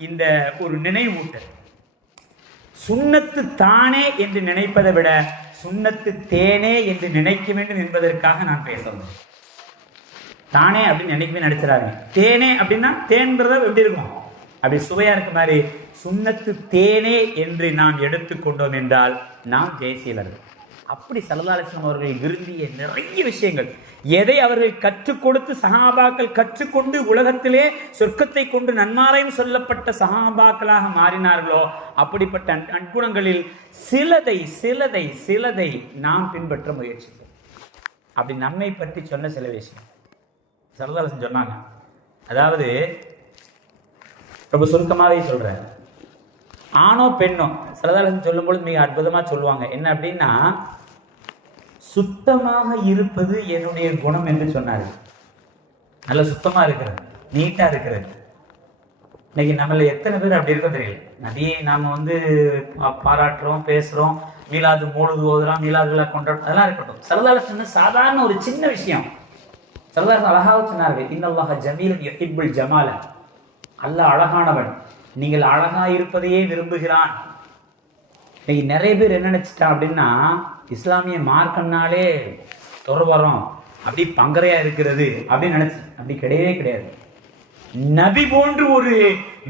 இந்த ஒரு நினைவூட்டல். சுன்னத்து தானே என்று நினைப்பதை விட சுன்னத்து தேனே என்று நினைக்க வேண்டும் என்பதற்காக நான் பேசணும். தானே அப்படின்னு நினைக்கவே நடிச்சிடாரு. தேனே அப்படின்னா தேன்கிறத எப்படி இருக்கும்? அப்படி சுவையா இருக்க மாதிரி சுன்னத்து தேனே என்று நாம் எடுத்துக்கொண்டோம் என்றால் நாம் ஜெயசீலர்கள். அப்படி ஸல்லல்லாஹு அலைஹி வஸல்லம் அவர்கள் விரும்பிய நிறைய விஷயங்கள், எதை அவர்கள் கற்றுக் கொடுத்து சஹாபாக்கள் கற்றுக்கொண்டு உலகத்திலே சொர்க்கத்தை கொண்டு நன்மாராயம் சொல்லப்பட்ட சஹாபாக்களாக மாறினார்களோ அப்படிப்பட்ட நற்குணங்களில் சிலதை நாம் பின்பற்ற முயற்சிப்போம். அப்படி நம்மை பற்றி சொன்ன சில விஷயம் ஸல்லல்லாஹு அலைஹி வஸல்லம் சொன்னாங்க. அதாவது ரொம்ப சுருக்கமாகவே சொல்றேன். ஆணோ பெண்ணோ ஸல்லல்லாஹு அலைஹி வஸல்லம் சொல்லும்பொழுது மிக அற்புதமாக சொல்லுவாங்க. என்ன அப்படின்னா, சுத்தமாக இருப்பது என்னுடைய குணம் என்று சொன்னார். நல்ல சுத்தமாக இருக்கிறது, நீட்டாக இருக்கிறது. இன்னைக்கு நம்மள எத்தனை பேர் அப்படி இருக்கோ தெரியல. நதியை நாம் பாராட்டுறோம், பேசுகிறோம், மீலாது மூழுது ஓதுறோம், மீலாதுகளை கொண்டாடுறோம், அதெல்லாம் இருக்கட்டும். ஸல்லல்லாஹு அலைஹி வஸல்லம் சாதாரண ஒரு சின்ன விஷயம் ஸல்லல்லாஹு அலைஹி வஸல்லம் அழகாக சொன்னார்கள். இன்னல்லாஹ ஜமீலுன் யுஹிப்புல் ஜமால, அல்லாஹ் அழகானவன், நீங்கள் அழகா இருப்பதையே விரும்புகிறான். இன்னைக்கு நிறைய பேர் என்ன நினைச்சிட்டான் அப்படின்னா, இஸ்லாமிய மார்க்கம்னாலே துறவரம், அப்படி பங்கரையா இருக்கிறது அப்படின்னு நினைச்சு. அப்படி கிடையவே கிடையாது. நபி போன்று ஒரு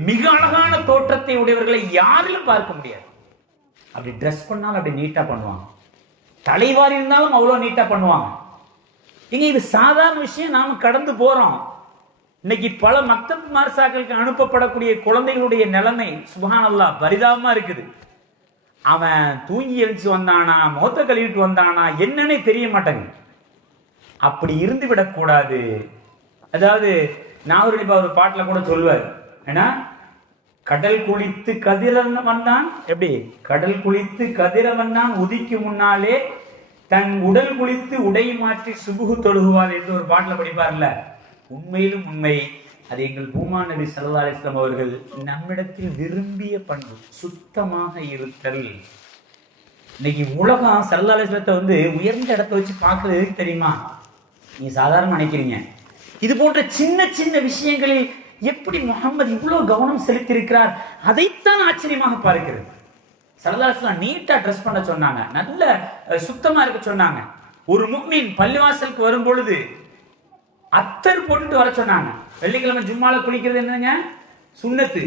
மிக அழகான தோற்றத்தை உடையவர்களை யாரிலும் பார்க்க முடியாது. அப்படி ட்ரெஸ் பண்ணாலும் அப்படி நீட்டா பண்ணுவாங்க, தலைவாரி இருந்தாலும் அவ்வளோ நீட்டா பண்ணுவாங்க. இங்க இது சாதாரண விஷயம், நாம கடந்து போறோம். இன்னைக்கு பல மக்தப் மர்சாக்களுக்கு அனுப்பப்படக்கூடிய குழந்தைகளுடைய நிலைமை சுப்ஹானல்லாஹ் பரிதாபமா இருக்குது. அவன் தூங்கி எழுச்சி வந்தானா, மோத்த கழுவிட்டு வந்தானா என்னன்னே தெரிய மாட்டேங்க. அப்படி இருந்து விடக்கூடாது. அதாவது நாகூர் ஒரு பாட்டில் கூட சொல்லுவார், ஏன்னா கடல் குளித்து கதிரவன் தான், எப்படி கடல் குளித்து கதிரவன் தான் உதிக்கு முன்னாலே தன் உடல் குளித்து உடை மாற்றி சுபுகு தொழுகுவார் என்று ஒரு பாட்டில் படிப்பார்ல. உண்மையிலும் உண்மை. அது எங்கள் பூமான் நபி ஸல்லல்லாஹு அலைஹி வஸல்லம் அவர்கள் நம்மிடத்தில் விரும்பிய பண்பு சுத்தமாக இருத்தல். இன்னைக்கு உலகம் ஸல்லல்லாஹு அலைஹி வஸல்லத்தை உயர்ந்த இடத்த வச்சு பார்க்கறது எதுக்கு தெரியுமா? நீங்க சாதாரண நினைக்கிறீங்க. இது போன்ற சின்ன சின்ன விஷயங்களில் எப்படி முஹம்மது இவ்வளவு கவனம் செலுத்தியிருக்கிறார், அதைத்தான் ஆச்சரியமாக பார்க்கிறது. ஸல்லல்லாஹு அலைஹி வஸல்லம் நீட்டா ட்ரெஸ் பண்ண சொன்னாங்க, நல்ல சுத்தமா இருக்க சொன்னாங்க. ஒரு முஃமின் பள்ளிவாசலுக்கு வரும் பொழுது அத்தர் போட்டுட்டு வர சொன்னாங்க. வெள்ளிக்கிழமை ஜும்மால குளிக்கிறது என்னங்க சுன்னத்து.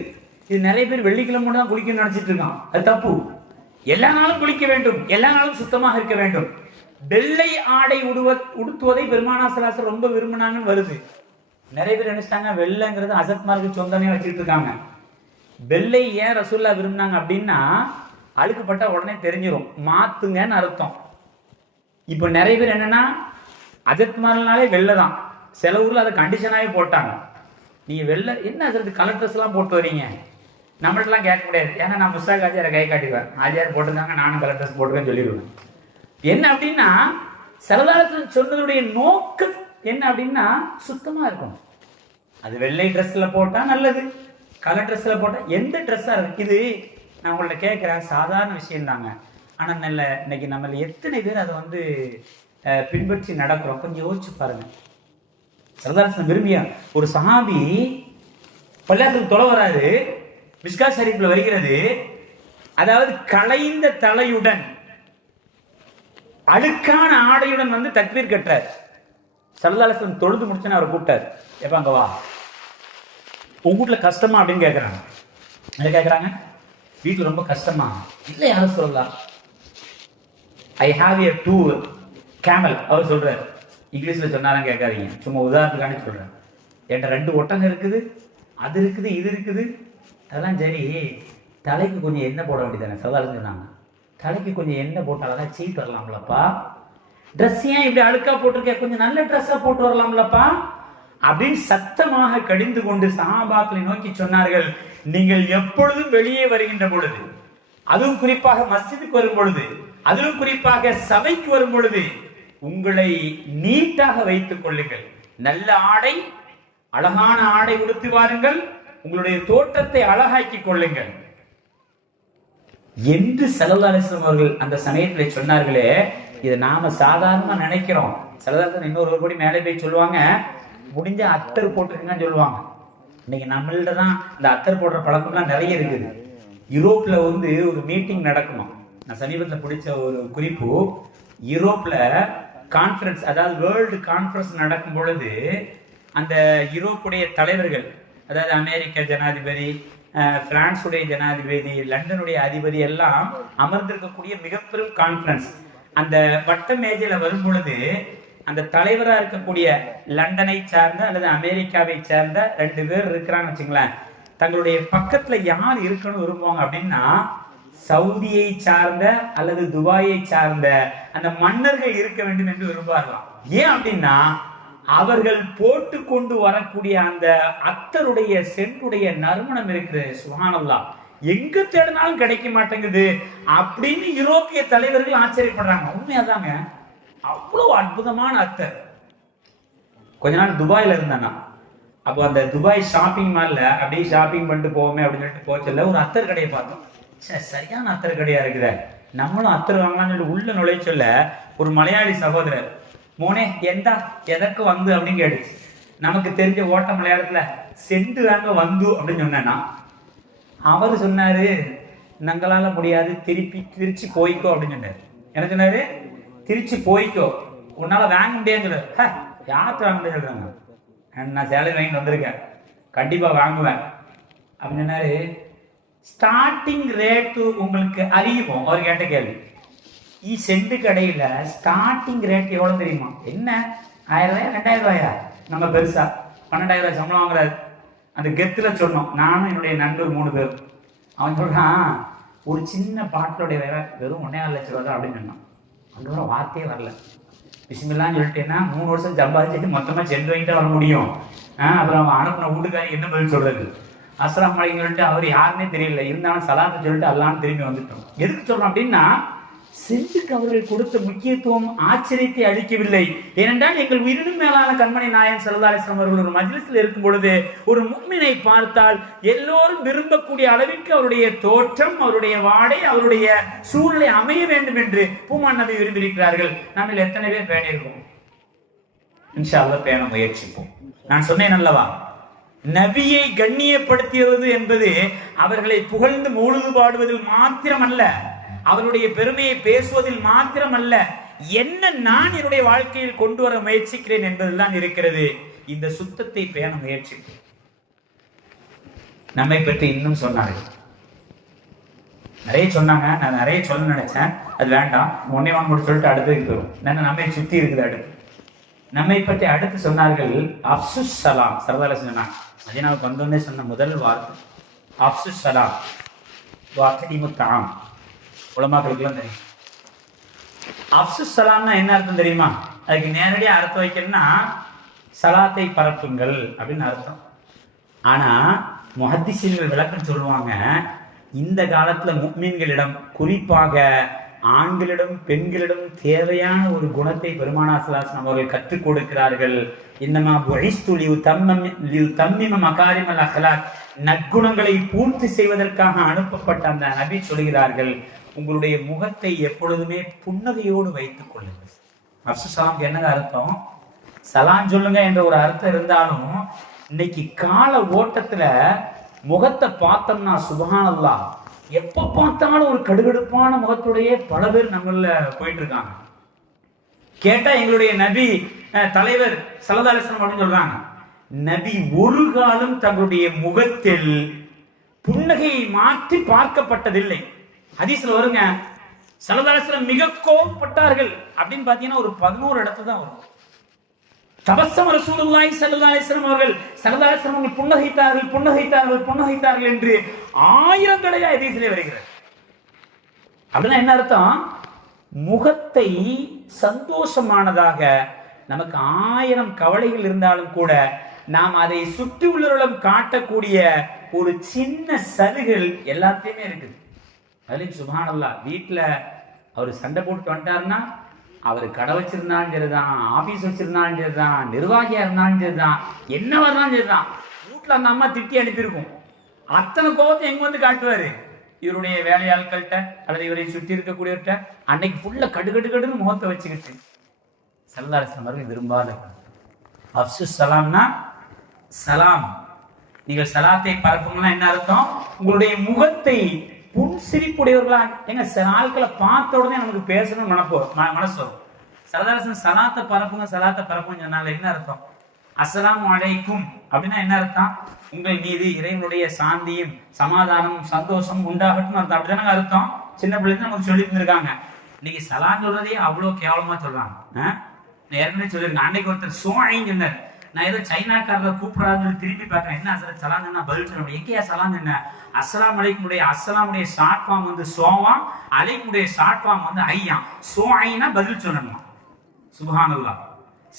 இது நிறைய பேர் வெள்ளிக்கிழமை தான் குளிக்கணும்னு நினைச்சிட்டு இருக்கான். அது தப்பு. எல்லா நாளும் குளிக்க வேண்டும், எல்லா நாளும் சுத்தமாக இருக்க வேண்டும். வெள்ளை ஆடை உடுத்துவதை பெருமானா ஸல்லல்லாஹு ரொம்ப விரும்பினாங்கன்னு வருது. நிறைய பேர் நினைச்சிட்டாங்க வெள்ளைங்கிறது அசத்மார்க்கு சொந்தனே வச்சுட்டு இருக்காங்க. வெள்ளை ஏன் ரசூலுல்லாஹ் விரும்பினாங்க அப்படின்னா, அழுக்குப்பட்டா உடனே தெரிஞ்சிடும், மாத்துங்கன்னு அர்த்தம். இப்போ நிறைய பேர் என்னன்னா, அஜத்மார்னாலே வெள்ளை தான். சில ஊரில் அதை கண்டிஷனாகவே போட்டாங்க. நீங்கள் வெளில என்ன சொல்றது கலர் ட்ரெஸ் எல்லாம் போட்டு வரீங்க, நம்மள்ட்டலாம் கேட்க முடியாது. ஏன்னா நான் முஸ்தாக் ஆஜியாரை கை காட்டிடுவேன், ஆஜியார் போட்டிருந்தாங்க நானும் கலர் ட்ரெஸ் போட்டுக்கன்னு சொல்லிடுவேன். என்ன அப்படின்னா, ஸல்லல்லாஹு அலைஹி வஸல்லம் சொன்னதுடைய நோக்கம் என்ன அப்படின்னா, சுத்தமாக இருக்கும். அது வெள்ளை ட்ரெஸ்ஸில் போட்டால் நல்லது, கலர் ட்ரெஸ்ஸில் போட்டால் எந்த ட்ரெஸ்ஸாக இருக்கு. இது நான் உங்கள்ட்ட கேட்குறேன், சாதாரண விஷயம் தாங்க. ஆனால் இன்னைக்கு நம்மள எத்தனை பேர் அதை பின்பற்றி நடக்கிறோம், கொஞ்சம் யோசிச்சு பாருங்க. ஸல்லல்லாஹு அலைஹி வஸல்லம் விரும்பியா ஒரு சஹாபி பள்ளியாசல் தொலை வராது, மிஷ்கா ஷரீஃப்ல வருகிறது. அதாவது களைந்த தலையுடன் அழுக்கான ஆடையுடன் தக்பீர் கட்டுறார். ஸல்லல்லாஹு அலைஹி வஸல்லம் தொழுது முடிச்சுன்னு அவரை கூப்பிட்டார். எப்ப அங்க வா, உங்க வீட்டுல கஷ்டமா அப்படின்னு கேட்கறாங்க. என்ன கேட்கறாங்க? வீட்டுல ரொம்ப கஷ்டமா? இல்லை யாரும் சொல்லலாம். I have a 2 camel. அவர் சொல்றாரு, இங்கிலீஷ்ல சொன்னாலும் கேட்காதீங்க, சும்மா உதாரணத்துக்கான சொல்றேன். என்கிட்ட 2 ஒட்டகம் இருக்குது, அது இருக்குது, இது இருக்குது. அதெல்லாம் சரி, தலைக்கு கொஞ்சம் எண்ணெய் போட வேண்டியதானே. சவால் சொன்னாங்க, தலைக்கு கொஞ்சம் எண்ணெய் போட்டால்தான் சீட்டு வரலாம்லப்பா. ட்ரெஸ் ஏன் இப்படி அழுக்கா போட்டிருக்கேன், கொஞ்சம் நல்ல ட்ரெஸ்ஸா போட்டு வரலாம்லப்பா அப்படின்னு சத்தமாக கடிந்து கொண்டு சஹாபாக்களை நோக்கி சொன்னார்கள். நீங்கள் எப்பொழுதும் வெளியே வருகின்ற பொழுது, அதுவும் குறிப்பாக மஸ்ஜிதுக்கு வரும் பொழுது, அதிலும் குறிப்பாக சபைக்கு வரும் பொழுது உங்களை நீட்டாக வைத்துக் கொள்ளுங்கள். நல்ல ஆடை, அழகான ஆடை உடுத்தி வாருங்கள், உங்களுடைய தோற்றத்தை அழகாக்கிக் கொள்ளுங்கள் என்று ஸல்லல்லாஹு அலைஹி வஸல்லம் அவர்கள் அந்த சமயத்தில் சொன்னார்களே. இதை நாம சாதாரணமா நினைக்கிறோம். ஸல்லல்லாஹு இன்னொரு படி மேலே போய் சொல்லுவாங்க, முடிஞ்ச அத்தர் போட்டுருங்கன்னு சொல்லுவாங்க. இன்னைக்கு நம்மள்ட தான் இந்த அத்தர் போடுற பழக்கம்லாம் நிறைய இருக்குது. யூரோப்ல ஒரு மீட்டிங் நடக்குமா. நான் சமீபத்தில் பிடிச்ச ஒரு குறிப்பு, யூரோப்ல கான்ஃபரன்ஸ், அதாவது வேர்ல்டு கான்ஃபரன்ஸ் நடக்கும் பொழுது அந்த யூரோப்புடைய தலைவர்கள், அதாவது அமெரிக்க ஜனாதிபதி, பிரான்ஸுடைய ஜனாதிபதி, லண்டனுடைய அதிபதி எல்லாம் அமர்ந்திருக்கக்கூடிய மிக பெரும் கான்ஃபரன்ஸ். அந்த வட்ட மேஜையில வரும் பொழுது அந்த தலைவராக இருக்கக்கூடிய லண்டனை சார்ந்த அல்லது அமெரிக்காவை சேர்ந்த 2 பேர் இருக்கிறான்னு வச்சுங்களேன், தங்களுடைய பக்கத்துல யார் இருக்கணும்னு விரும்புவாங்க அப்படின்னா சவுதியை சார்ந்த அல்லது துபாயை சார்ந்த அந்த மன்னர்கள் இருக்க வேண்டும் என்று விரும்புவார்களாம். ஏன் அப்படின்னா அவர்கள் போட்டு கொண்டு வரக்கூடிய அந்த அத்தருடைய சென்றுடைய நறுமணம் இருக்கிறது, சுப்ஹானல்லாஹ், எங்க தேடினாலும் கிடைக்க மாட்டேங்குது அப்படின்னு யூரோப்பிய தலைவர்கள் ஆச்சரியப்படுறாங்க. உண்மையாதாங்க, அவ்வளவு அற்புதமான அத்தர். கொஞ்ச நாள் துபாயில இருந்தானா, அப்போ அந்த துபாய் ஷாப்பிங் மால்ல அப்படியே ஷாப்பிங் பண்ணிட்டு போவோமே அப்படின்னு சொல்லிட்டு போச்சல ஒரு அத்தர் கடையை பார்த்தோம். சரியான அத்தர் கடையா இருக்குத, நம்மளும் அத்தர் வாங்கலாம்னு சொல்லிட்டு உள்ள நுழைய சொல்ல ஒரு மலையாளி சகோதரர், மோனே எந்தா எதற்கு வந்து அப்படின்னு கேட்டுச்சு. நமக்கு தெரிஞ்ச ஓட்ட மலையாளத்துல செண்டு தாங்க வந்து அப்படின்னு சொன்னா, அவர் சொன்னாரு நங்களால முடியாது, திருச்சி போய்க்கோ அப்படின்னு சொன்னாரு. என்ன சொன்னாரு? திருச்சி போய்க்கோ, உன்னால வாங்க முடியாதுன்னு சொல்றாரு. யார்கிட்ட வாங்க முடியாது சொல்றாங்க? நான் சேலரி வாங்கிட்டு வந்திருக்கேன், கண்டிப்பா வாங்குவேன் அப்படின்னு சொன்னாரு. ஸ்டார்டிங் ரேட்டு உங்களுக்கு அறியுமோ? அவர் கேட்ட கேள்வி. செண்டு கடையில ஸ்டார்டிங் ரேட் எவ்வளவு தெரியுமா? என்ன 1000 ரூபாயா 2000 ரூபாயா? நம்ம பெருசா 12,000 ரூபாய் சம்பளம் வாங்குறாரு. அந்த கெத்துல சொன்னோம், நானும் என்னுடைய நண்பர் 3 பேர். அவன் சொல்றான், ஒரு சின்ன பாட்டிலுடைய வேலை வெறும் 1.5 லட்சம் ரூபா தான் அப்படின்னு சொன்னான். அங்க வர வார்த்தையே வரல. பிஸ்மில்லான்னு சொல்லிட்டேன்னா 3 வருஷம் சம்பாதிச்சுட்டு மொத்தமா சென்று வாங்கிட்டு வர முடியும். அப்புறம் அவன் அனுப்பின வீட்டுக்காரி என்ன பதில் சொல்றது? அஸ்ஸலாமு அலைக்கும் சொல்லிட்டு அவர் யாருன்னே தெரியல, இருந்தாலும் சலாத்தை சொல்லிட்டு அல்லான்னு திரும்பி வந்துட்டோம். எதுக்கு சொல்றோம் அப்படின்னா, செண்டுக்கு அவர்கள் கொடுத்த முக்கியத்துவம் ஆச்சரியத்தை அளிக்கவில்லை. ஏனென்றால் எங்கள் உயிரினும் மேலான கண்மணி நாயகம் ஸல்லல்லாஹு அலைஹி வஸல்லம் அவர்கள் ஒரு மஜ்லிஸில் இருக்கும் பொழுது ஒரு முஃமினை பார்த்தால் எல்லோரும் விரும்பக்கூடிய அளவிற்கு அவருடைய தோற்றம், அவருடைய வாடை, அவருடைய சூழ்நிலை அமைய வேண்டும் என்று பூமான் நபி விரும்பியிருக்கிறார்கள். நம்ம எத்தனை பேர் பேணியிருக்கோம்? இன்ஷா அல்லாஹ் பேண முயற்சிப்போம். நான் சொன்னேன் அல்லவா, நபியை கண்ணியப்படுத்துவது என்பது அவர்களை புகழ்ந்து மௌலிது பாடுவதில் மாத்திரமல்ல, அவருடைய பெருமையை பேசுவதில் மாத்திரமல்ல, என்ன நான் என்னுடைய வாழ்க்கையில் கொண்டு வர முயற்சிக்கிறேன் என்பதுதான் இருக்கிறது. இந்த சுத்தத்தை பேண முயற்சி. நம்மை பற்றி இன்னும் சொன்னார்கள், நிறைய சொன்னாங்க. நான் நிறைய சொல்ல நினைச்சேன், அது வேண்டாம், ஒன்னே வாங்க சொல்லிட்டு அடுத்ததுக்கு போயிடும். நம்மை சுத்தி இருக்குது. அடுத்து நம்மை பற்றி அடுத்து சொன்னார்கள் அப்சுஸ் சலாம். சரதால சொன்னாங்க, மதீனாவுக்கு வந்தோடனே சொன்ன முதல் வார்த்தை அப்சுஸ் சலாம் வாக்கிமுத்தாம். உலமாக்களுக்குலாம் தெரியும் அப்சுஸ் சலாம்னா என்ன அர்த்தம் தெரியுமா? அதுக்கு நேரடியாக அர்த்தம் வைக்கணும்னா சலாத்தை பரப்புங்கள் அப்படின்னு அர்த்தம். ஆனா முஹத்திஸீன்கள் விளக்கம் சொல்லுவாங்க, இந்த காலத்துல முஃமின்களிடம், குறிப்பாக ஆண்களிடம் பெண்களிடம் தேவையான ஒரு குணத்தை பெருமானார் ஸல்லல்லாஹு அலைஹி வஸல்லம் அவர்கள் கற்றுக் கொடுக்கிறார்கள். இன்னமா புஇஸ்து லியுதம்மிம மகாரிமல் அக்லாக், நற்குணங்களை பூர்த்தி செய்வதற்காக அனுப்பப்பட்ட அந்த நபி சொல்கிறார்கள், உங்களுடைய முகத்தை எப்பொழுதுமே புன்னகையோடு வைத்துக் கொள்ளுங்கள். அப்சுஸ் சலாம்க்கு என்னங்க அர்த்தம்? சலாம் சொல்லுங்க என்ற ஒரு அர்த்தம் இருந்தாலும் இன்னைக்கு கால ஓட்டத்துல முகத்தை பார்த்தோம்னா சுப்ஹானல்லாஹ், எப்ப பார்த்தாலும் ஒரு கடுகடுப்பான முகத்துடைய பல பேர் நம்மள போயிட்டு இருக்காங்க. கேட்டா எங்களுடைய நபி தலைவர் ஸல்லல்லாஹு அலைஹி வஸல்லம் அப்படின்னு சொல்றாங்க, நபி ஒரு காலம் தங்களுடைய முகத்தில் புன்னகையை மாற்றி பார்க்கப்பட்டதில்லை. ஹதீஸ்ல வருங்க, ஸல்லல்லாஹு அலைஹி வஸல்லம் மிக கோபப்பட்டார்கள் அப்படின்னு பாத்தீங்கன்னா ஒரு 11 இடத்துல தான் வரும். தபஸ்ஸம ரசூலுல்லாஹி ஸல்லல்லாஹு அலைஹி வஸல்லம் அவர்கள் ஸல்லல்லாஹு அலைஹி வஸல்லம் புன்னகைத்தார்கள் புன்னகைத்தார்கள் புன்னகைத்தார்கள் என்று 1000 தடவை ஹதீஸிலே வருகிறது. அப்படின்னா என்ன அர்த்தம்? முகத்தை சந்தோஷமானதாக, நமக்கு 1000 கவலைகள் இருந்தாலும் கூட நாம் அதை சுற்றி உள்ளவர்களும் காட்டக்கூடிய ஒரு சின்ன சலுகள் எல்லாத்தையுமே இருக்குது. அதுலயும் சுப்ஹானல்லாஹ், வீட்டுல அவர் சண்டை போட்டு வந்துட்டாருன்னா, அவர் கடை வச்சிருந்தாலும் சரிதான், ஆபீஸ் வச்சிருந்தாலும் சரிதான், நிர்வாகியா இருந்தாலும் சரிதான், என்ன வரலாம் சரிதான், வீட்டுல அந்த அம்மா திட்டி அனுப்பியிருக்கும், அத்தனை கோபத்தை எங்க வந்து காட்டுவாரு? இவருடைய வேலையாட்கள்கிட்ட அல்லது இவரை சுற்றி இருக்கக்கூடியவர்கிட்ட அன்னைக்கு ஃபுல்லா கடுகடுன்னு முகத்தை வச்சுக்கிட்டு. ஸல்லல்லாஹு அலைஹி வஸல்லம் அவர்கள் விரும்பாத அப்சுஸ் சலாம்னா சலாம், நீங்கள் சலாத்தை பரப்புங்கன்னா என்ன அர்த்தம்? உங்களுடைய முகத்தை புன்சிரிப்புடையவர்களா. எங்க சில ஆட்களை பார்த்த உடனே நமக்கு பேசணும்னு மனசு வரும். ஸல்லல்லாஹு அலைஹி வஸல்லம் சலாத்தை பரப்புங்க சலாத்தை பரப்புங்க சொன்னால என்ன அர்த்தம்? அஸ்ஸலாமு அலைக்கும் அப்படின்னா என்ன அர்த்தம்? உங்கள் மீது இறைவனுடைய சாந்தியும் சமாதானமும் சந்தோஷமும் உண்டாகட்டும் அர்த்தம். அப்படிதானங்க அர்த்தம். சின்ன பிள்ளைங்க நமக்கு சொல்லி இருந்திருக்காங்க. இன்னைக்கு சலாம் சொல்றதே அவ்வளோ கேவலமா சொல்றாங்க. நான் ஏற்கனவே சொல்லியிருக்கேன். அன்னைக்கு ஒருத்தர் சோஐன்னு சொன்னார். நான் ஏதோ சைனாக்காரரை கூப்பிடாதுன்னு திருப்பி பார்க்குறேன். என்ன அசர சலாம் சொன்னா பதில் சொல்ல முடியும். எங்கேயா சலாம் என்ன? அஸ்ஸலாமு அலைக்குமுடைய அஸ்ஸலாமுடைய ஷார்ட் ஃபார்ம் வந்து சோவா, அலைக்குமுடைய ஷார்ட் ஃபார்ம் வந்து ஐயா. சோஐனா பதில் சொல்லணுமா? சுப்ஹானல்லாஹ்.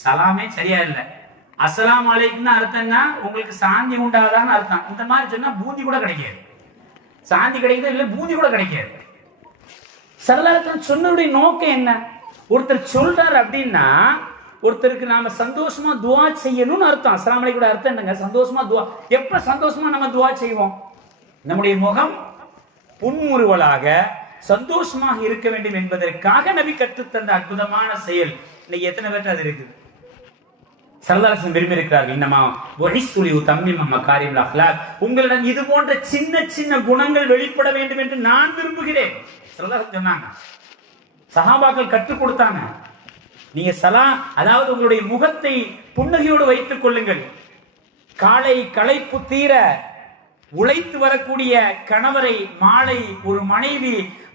சலாமே சரியா இல்லை. அஸ்ஸலாமு அலைக்கும்னு அர்த்தம்னா உங்களுக்கு சாந்தி உண்டாதான்னு அர்த்தம். இந்த மாதிரி சொன்னா பூந்தி கூட கிடைக்காது. சாந்தி கிடைக்குது இல்லை, பூந்தி கூட கிடைக்காது. சரலாரத்தில் சொன்னதுடைய நோக்கம் என்ன? ஒருத்தர் சொல்றாரு அப்படின்னா ஒருத்தருக்கு நாம சந்தோஷமா துவா செய்யணும்னு அர்த்தம். அஸ்ஸலாமு அலைக்கும் அர்த்தம் என்னங்க? சந்தோஷமா துவா. எப்ப சந்தோஷமா நம்ம துவா செய்வோம்? நம்முடைய முகம் புன்முறுவலாக சந்தோஷமாக இருக்க வேண்டும் என்பதற்காக நபி கற்றுத்தந்த அற்புதமான செயல். இன்னைக்கு எத்தனை பேர் அது இருக்குது? சல்லல்லாஹு விரும்பி இருக்கிறார்கள். இன்னமா வஹிஸ்ஸுலி தம்மிம் மகாரிம் அக்லாக். உங்களிடம் இது போன்ற சின்ன சின்ன குணங்கள் வெளிப்பட வேண்டும் என்று நான் விரும்புகிறேன். சல்லல்லாஹு சொன்னாங்க. சஹாபாக்கள் கற்றுக் கொடுத்தாங்க. நீங்க அதாவது உங்களுடைய முகத்தை புன்னகையோடு வைத்துக் கொள்ளுங்கள். காலை களைப்பு தீர உழைத்து வரக்கூடிய கணவரை மாலை ஒரு மனைவி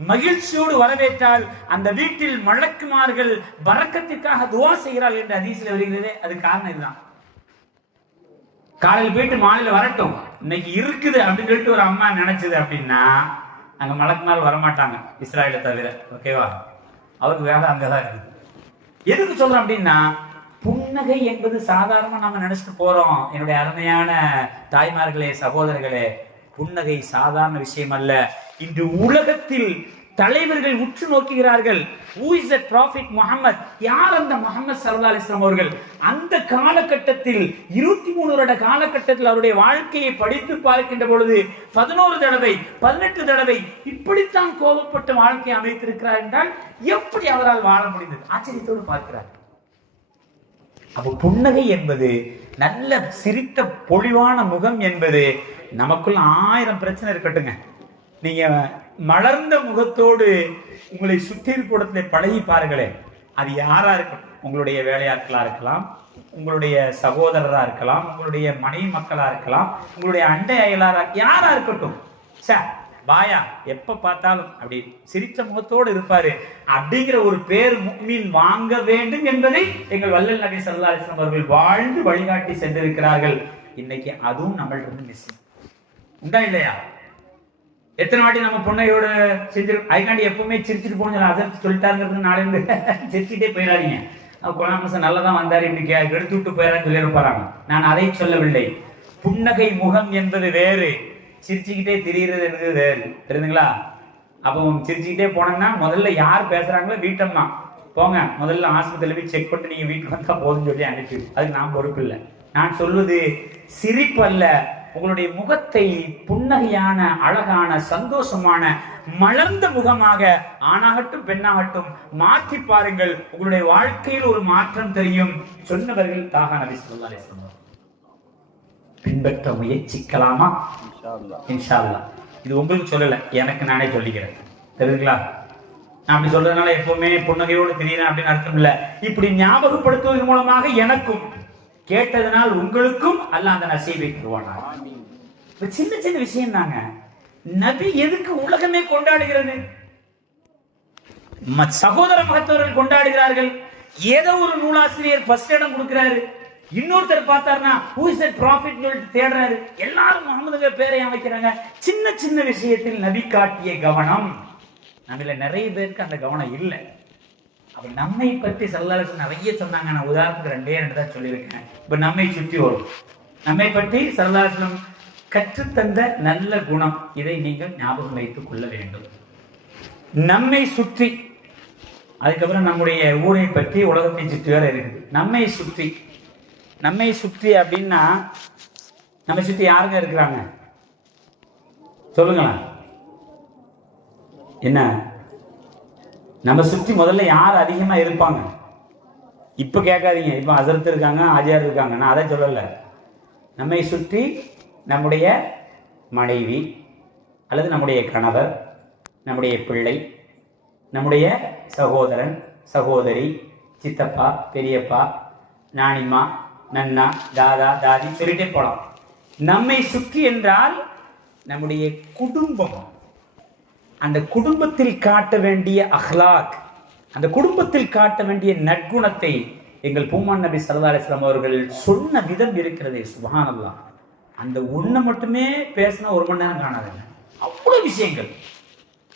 மகிழ்ச்சியோடு வரவேற்றால் அந்த வீட்டில் மலக்குமார்கள் பரக்கத்திற்காக துவா செய்கிறார்கள் என்று ஹதீஸ்ல வருகிறது. அது காரணம் இதுதான். காலையில் போயிட்டு மாலையில வரட்டும், இன்னைக்கு இருக்குது அப்படின்னு சொல்லிட்டு ஒரு அம்மா நினைச்சது அப்படின்னா அங்க மலக்குமார்கள் வரமாட்டாங்க, இஸ்ராயலை தவிர. ஓகேவா? அவருக்கு வேலை அங்கதான் இருக்குது. எதுக்கு சொல்றோம் அப்படின்னா, புன்னகை என்பது சாதாரணமா நம்ம நினைச்சிட்டு போறோம். என்னுடைய அருமையான தாய்மார்களே, சகோதரர்களே, புன்னகை சாதாரண விஷயம் அல்ல. இன்று உலகத்தில் தலைவர்கள் உற்று நோக்குகிறார்கள். Who is the Prophet Muhammad? யார் அந்த முஹம்மது ஸல்லல்லாஹு அலைஹி வஸல்லம் அவர்கள்? அந்த காலகட்டத்தில் 23 வருட காலகட்டத்தில் அவருடைய வாழ்க்கையை படித்து பார்க்கின்ற பொழுது 11 தடவை 18 தடவை இப்படித்தான் கோபப்பட்ட வாழ்க்கையை அமைத்திருக்கிறார் என்றால் எப்படி அவரால் வாழ முடிந்தது? ஆச்சரியத்தோடு பார்க்கிறார். அப்போ புன்னகை என்பது, நல்ல சிரித்த பொலிவான முகம் என்பது, நமக்குள்ள 1000 பிரச்சனை இருக்கட்டுங்க, நீங்க மலர்ந்த முகத்தோடு உங்களை சுற்றி இருப்பிடத்துல பழகி பாருங்களேன். அது யாரா இருக்கட்டும், உங்களுடைய வேலையாட்களா இருக்கலாம், உங்களுடைய சகோதரரா இருக்கலாம், உங்களுடைய மனைவி மக்களா இருக்கலாம், உங்களுடைய அண்டை அயலாரா யாரா இருக்கட்டும், பாயா எப்ப பார்த்தாலும் அப்படி சிரிச்ச முகத்தோடு இருப்பாரு அப்படிங்கிற ஒரு பேர் முஃமின் வாங்க வேண்டும் என்பதை எங்கள் வல்லல் நபி ஸல்லல்லாஹு அலைஹி வஸல்லம் அவர்கள் வாழ்ந்து வழிகாட்டி சென்றிருக்கிறார்கள். இன்னைக்கு அதுவும் நம்மள்ட்ட இருந்து மிஸ் உண்டா இல்லையா? எத்தனை வாட்டி நம்ம பொண்ணையோட செஞ்சிரு அதுக்காண்டி எப்பவுமே சிரிச்சுட்டு போகணும் அசர் சொல்லிட்டாருங்கிறது நாளை இருந்து சிரிச்சுட்டே போயிடாதீங்க. குழாமசம் நல்லதான் வந்தாரு இப்படி எடுத்து விட்டு போயிடான்னு சொல்லி போறாங்க. நான் அதை சொல்லவில்லை. புன்னகை முகம் என்பது வேறு, சிரிச்சுக்கிட்டே திரியிறது என்பது வேறு. தெரியுதுங்களா? அப்போ சிரிச்சுக்கிட்டே போனோம்னா முதல்ல யார் பேசுறாங்களோ வீட்டம்மா போங்க, முதல்ல ஆஸ்பத்திரியில் போய் செக் பண்ணிட்டு நீங்க வீட்டுக்கு வந்தா போதுன்னு சொல்லி அனுப்பி, அதுக்கு நான் பொறுப்பு இல்லை. நான் சொல்வது சிரிப்பு அல்ல, உங்களுடைய முகத்தை புன்னகையான அழகான சந்தோஷமான மலர்ந்த முகமாக ஆணாகட்டும் பெண்ணாகட்டும் மாற்றி பாருங்கள். உங்களுடைய வாழ்க்கையில் ஒரு மாற்றம் தெரியும். சொன்னவர்கள் தாகா நபி ஸல்லல்லாஹு அலைஹி வஸல்லம். பின்பற்ற முயற்சிக்கலாமா? இன்ஷா அல்லாஹ். இது உங்களுக்கு சொல்லல, எனக்கு நானே சொல்லிக்கிறேன். தெரியுதுங்களா? நான் அப்படி சொல்றதுனால எப்பவுமே புன்னகையோடு தெரியுறேன் அப்படின்னு அர்த்தம் இல்லை. இப்படி ஞாபகப்படுத்துவதன் மூலமாக எனக்கும் கேட்டதனால் உங்களுக்கும் அல்லாஹ் அந்த நசீபை தருவானா. சின்ன சின்ன விஷயம் தாங்க. நபி எதுக்கு உலகமே கொண்டாடுகிறது? சகோதர மகத்தவர்கள் கொண்டாடுகிறார்கள். ஏதோ ஒரு நூலாசிரியர் ஃபர்ஸ்ட் இடம் கொடுக்கிறாரு, இன்னொருத்தர் பார்த்தாருன்னா who is that prophet தேடுறாரு. எல்லாரும் முகமது பேரை அமைக்கிறாங்க. சின்ன சின்ன விஷயத்தில் நபி காட்டிய கவனம் நம்மள நிறைய பேருக்கு அந்த கவனம் இல்லை. அப்ப நம்மை பற்றி ஸல்லல்லாஹு நிறைய சொன்னாங்க. நான் உதாரணத்துக்கு 2 தான் சொல்லியிருக்கேன். இப்ப நம்மை சுற்றி வரும். நம்மை பற்றி ஸல்லல்லாஹு கற்றுத்தந்த நல்ல குணம், இதை நீங்கள் ஞாபகம் வைத்துக் கொள்ள வேண்டும். நம்மை சுற்றி, அதுக்கப்புறம் நம்முடைய ஊரை பற்றி உலகத்தை சுற்றி வேற இருக்குது. நம்மை சுற்றி அப்படின்னா நம்மை சுற்றி யாருங்க இருக்கிறாங்க சொல்லுங்களேன். என்ன நம்ம சுற்றி முதல்ல யார் அதிகமா இருப்பாங்க? இப்ப கேட்காதீங்க, இப்ப ஹஸரத் இருக்காங்க, ஆஜியார் இருக்காங்க, நான் அதை சொல்லல. நம்மை சுற்றி நம்முடைய மனைவி அல்லது நம்முடைய கணவர், நம்முடைய பிள்ளை, நம்முடைய சகோதரன் சகோதரி, சித்தப்பா பெரியப்பா, நானிம்மா நன்னா தாதா தாதி சொல்லிட்டே போலாம். நம்மை சுற்றி என்றால் நம்முடைய குடும்பம், அந்த குடும்பத்தில் காட்ட வேண்டிய அஹ்லாக், அந்த குடும்பத்தில் காட்ட வேண்டிய நற்குணத்தை எங்கள் பூமான் நபி ஸல்லல்லாஹு அலைஹி வஸல்லம் அவர்கள் சொன்ன விதம் இருக்கிறதே, சுப்ஹானல்லாஹ். அந்த ஒண்ணை மட்டுமே பேசினா 1 மணி நேரம் காணாதுங்க, அவ்வளவு விஷயங்கள்.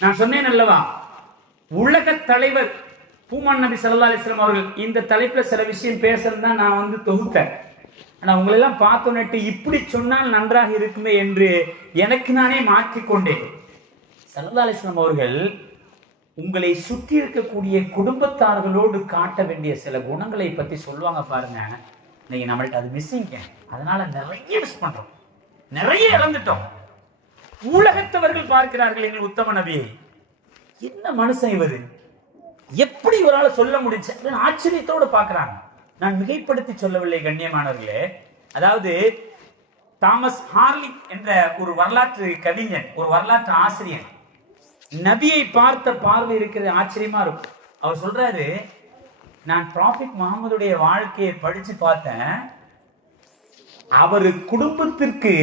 நான் சொன்னேன் அல்லவா, உலக தலைவர் பூமான் நபி ஸல்லல்லாஹு அலைஹி வஸல்லம் அவர்கள் இந்த தலைப்புல சில விஷயம் பேசுறதா நான் தொகுத்தேன். ஆனா உங்களெல்லாம் பார்த்தோன்னே இப்படி சொன்னால் நன்றாக இருக்குமே என்று எனக்கு நானே மாற்றிக்கொண்டேன். ஸல்லல்லாஹு அலைஹி வஸல்லம் அவர்கள் உங்களை சுற்றி இருக்கக்கூடிய குடும்பத்தார்களோடு காட்ட வேண்டிய சில குணங்களை பற்றி சொல்லுவாங்க பாருங்க. இன்னைக்கு நம்மள்ட்ட அது மிஸ்ஸிங்க. அதனால நிறைய மிஸ் பண்றோம், நிறைய இழந்துட்டோம். உலகத்தவர்கள் பார்க்கிறார்கள் எங்கள் உத்தம நபியை, என்ன மனுஷன் இவர், எப்படி இவரால சொல்ல முடிஞ்சு ஆச்சரியத்தோடு பார்க்கிறாங்க. நான் மிகைப்படுத்தி சொல்லவில்லை கண்ணியமானவர்களே. அதாவது தாமஸ் ஹார்லி என்ற ஒரு வரலாற்று கவிஞர், ஒரு வரலாற்று ஆசிரியர், நபியை பார்த்த பார்வை இருக்கிறது ஆச்சரியமா இருக்கும். அவர் சொல்றாரு, நான் ப்ராஃபிட் முகமதுடைய வாழ்க்கையை படிச்சு பார்த்தேன். அவர் குடும்பத்திற்கு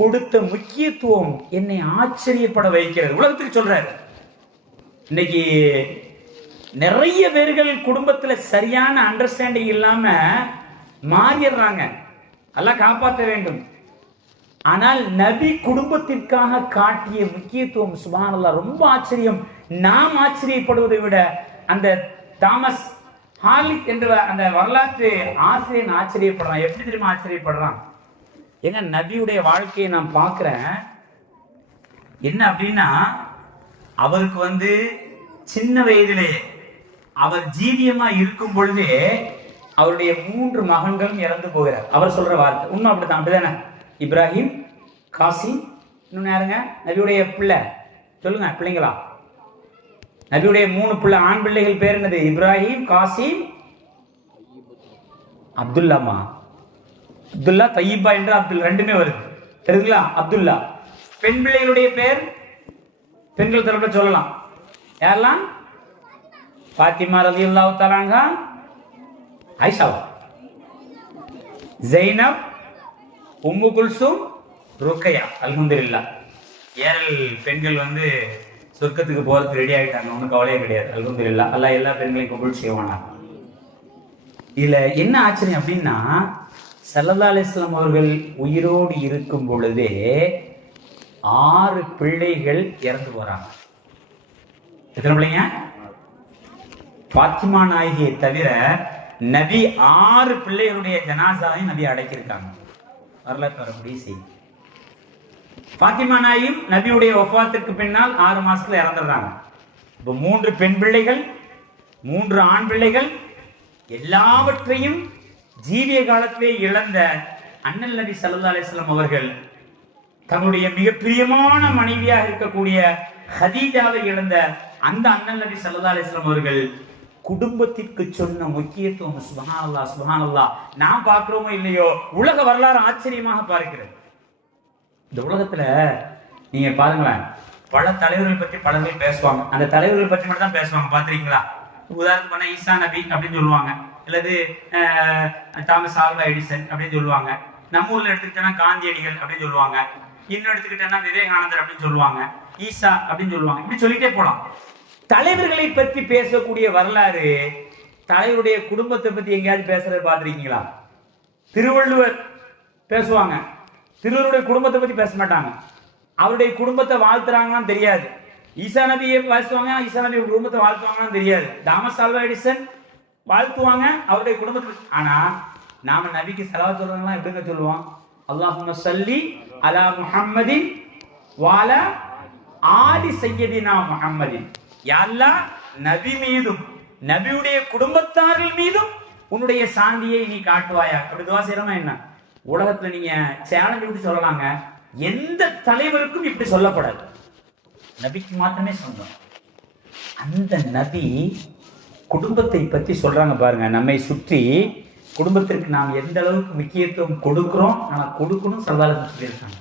கொடுத்த முக்கியத்துவம் என்னை ஆச்சரியப்பட வைக்கிறது. உலகத்துக்கு சொல்றாரு. இன்னைக்கு நிறைய பேர்கள் குடும்பத்துல சரியான அண்டர்ஸ்டாண்டிங் இல்லாம மாறிடுறாங்க. எல்லாம் காப்பாற்ற வேண்டும். ஆனால் நபி குடும்பத்திற்காக காட்டிய முக்கியத்துவம் சுப்ஹானல்லாஹ் ரொம்ப ஆச்சரியம். நாம் ஆச்சரியப்படுவதை விட அந்த தாமஸ் ஹார்லிக் என்ற அந்த வரலாற்று ஆசிரியன் ஆச்சரியப்படுறான். எப்படி தெரியுமா ஆச்சரியப்படுறான்? ஏங்க நபியுடைய வாழ்க்கையை நான் பார்க்கிறேன். என்ன அப்படின்னா, அவருக்கு சின்ன வயதிலே அவர் ஜீவியமா இருக்கும் பொழுதே அவருடைய 3 மகன்களும் இறந்து போகிறார். அவர் சொல்ற வார்த்தை உண்மை. அப்படிதானே? இப்ராஹிம், காசிம், இன்னொன்னு யாருங்க? நபியுடைய பிள்ளை சொல்லுங்க, பிள்ளைங்களா? நபியுடைய 3 பிள்ளை, ஆண் பிள்ளைகள் பேர் என்னது? இப்ராஹிம், காசிம், அப்துல்லாமா? அப்துல்லா, தையிபா என்று அப்துல் 2மே வருது, தெரியுங்களா? அப்துல்லா. பெண் பிள்ளைகளுடைய பேர் பெண்கள் தரப்புல சொல்லலாம். யாரெல்லாம்? பாத்திமா ரலியல்லாஹு தஆலா அன்ஹா, ஆயிஷா, ஜைனப், உம்மு குல்சூம், ருக்கையா. அல்ஹம்துலில்லாஹ். 7 பெண்கள் சொர்க்கத்துக்கு போறதுக்கு ரெடி ஆகிட்டாங்க. ஒன்றும் கவலையே கிடையாது. அல்ஹம்துலில்லாஹ். அல்லாஹ் எல்லா பெண்களையும் கபூல் செய்வானா. இதுல என்ன ஆச்சரியம் அப்படின்னா, ஸல்லல்லாஹு அலைஹி வஸல்லம் அவர்கள் உயிரோடு இருக்கும் பொழுதே 6 பிள்ளைகள் இறந்து போறாங்க. எத்தனை பிள்ளைங்க? பாத்திமா நாயகியை தவிர நபி 6 பிள்ளைகளுடைய ஜனாசாவையும் நபி அடக்கியிருக்காங்க. வரலாற்று வரக்கூடிய செய்தி. பாத்திமா நாயும் நபியுடைய வஃபாத்திற்கு பின்னால் 6 மாசத்துல இறந்துடுறாங்க. இப்போ 3 பெண் பிள்ளைகள், 3 ஆண் பிள்ளைகள், எல்லாவற்றையும் ஜீவிய காலத்திலே இழந்த அண்ணல் நபி ஸல்லல்லாஹு அலைஹி வஸல்லம் அவர்கள் தங்களுடைய மிக பிரியமான மனைவியாக இருக்கக்கூடிய ஹதீஜாவை இழந்த அந்த அண்ணல் நபி ஸல்லல்லாஹு அலைஹி வஸல்லம் அவர்கள் குடும்பத்திற்கு சொன்ன முக்கியத்துவம் சுப்ஹானல்லாஹ், சுப்ஹானல்லாஹ். நாம் பார்க்கிறோமோ இல்லையோ, உலக வரலாறு ஆச்சரியமாக பார்க்கிறது. இந்த உலகத்துல நீங்க பாருங்களேன், பல தலைவர்கள் பற்றி பலர்கள் பேசுவாங்க. அந்த தலைவர்கள் பற்றி மட்டும் தான் பேசுவாங்க. பார்த்துருக்கீங்களா? உதாரணம் பண்ண ஈசா நபி அப்படின்னு சொல்லுவாங்க, அல்லது தாமஸ் ஆல்வா எடிசன் அப்படின்னு சொல்லுவாங்க. நம்ம ஊர்ல எடுத்துக்கிட்டோன்னா காந்தியடிகள் அப்படின்னு சொல்லுவாங்க. இன்னும் எடுத்துக்கிட்டோன்னா விவேகானந்தர் அப்படின்னு சொல்லுவாங்க, ஈசா அப்படின்னு சொல்லுவாங்க. இப்படி சொல்லிட்டே போலாம். தலைவர்களை பற்றி பேசக்கூடிய வரலாறு, தலைவருடைய குடும்பத்தை பத்தி எங்கேயாவது பேசுறது பார்த்துருக்கீங்களா? திருவள்ளுவர் பேசுவாங்க, திருவள்ளுவருடைய குடும்பத்தை பத்தி பேச மாட்டாங்க. அவருடைய குடும்பத்தை வாழ்த்துறாங்கன்னு தெரியாது. ஈசா நபியை பேசுவாங்க, ஈசா நபி குடும்பத்தை வாழ்த்துவாங்கன்னு தெரியாது. தாமஸ் ஆல்வா எடிசன் வாழ்த்துவாங்க அவருடைய குடும்பத்துக்கு. ஆனா நாம நபிக்கு ஸலவாத் சொல்றவங்கலாம் எப்படிங்க சொல்லுவோம்? அல்லாஹும்ம ஸல்லி அலா முஹம்மதின் வஅலா ஆலி சய்யிதினா முஹம்மதின். யா அல்லாஹ், நபி மீதும் நபியுடைய குடும்பத்தார்கள் மீதும் உன்னுடைய சாந்தியை நீ காட்டுவாயா. அப்படி துவா செய்யறோமா என்ன? உலகத்துல நீங்க சேலஞ்ச் விட்டு சொல்லலாங்க, எந்த தலைவருக்கும் இப்படி சொல்லப்படாது, நபிக்கு மாத்திரமே சொன்னோம். அந்த நபி குடும்பத்தை பற்றி சொல்றாங்க பாருங்க. நம்மை சுற்றி குடும்பத்திற்கு நாம் எந்த அளவுக்கு முக்கியத்துவம் கொடுக்கிறோம், ஆனால் கொடுக்கணும் ஸல்லல்லாஹு சொல்லியிருக்காங்க.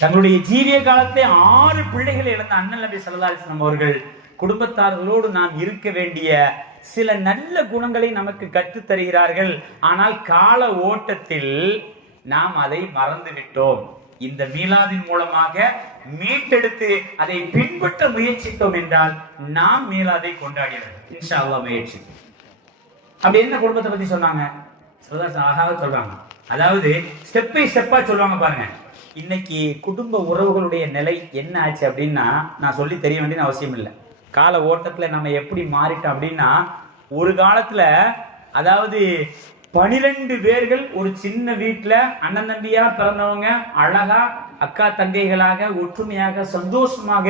தங்களுடைய ஜீவிய காலத்தை 6 பிள்ளைகளை இழந்த அண்ணல் நபி ஸல்லல்லாஹு அலைஹி வஸல்லம் அவர்கள் குடும்பத்தார்களோடு நாம் இருக்க வேண்டிய சில நல்ல குணங்களை நமக்கு கற்றுத் தருகிறார்கள். ஆனால் கால ஓட்டத்தில் நாம் அதை மறந்து விட்டோம். இந்த மீலாதின் மூலமாக மீட்டெடுத்து அதை பின்பற்ற முயற்சித்தோம் என்றால் நாம் மீலாதை கொண்டாடினோம் இன்ஷா அல்லாஹ் முயற்சி. அப்படி என்ன குடும்பத்தை பத்தி சொன்னாங்க? அழகாக சொல்றாங்க. அதாவது ஸ்டெப் பை ஸ்டெப்பா சொல்லுவாங்க பாருங்க. இன்னைக்கு குடும்ப உறவுகளுடைய நிலை என்ன ஆச்சு அப்படின்னா நான் சொல்லி தெரிய வேண்டிய அவசியம் இல்லை. கால ஓட்டத்துல நம்ம எப்படி மாறிட்டோம் அப்படின்னா, ஒரு காலத்துல அதாவது 12 பேர்கள் ஒரு சின்ன வீட்டுல அண்ணன் தம்பியா பிறந்தவங்க அழகா அக்கா தங்கைகளாக ஒற்றுமையாக சந்தோஷமாக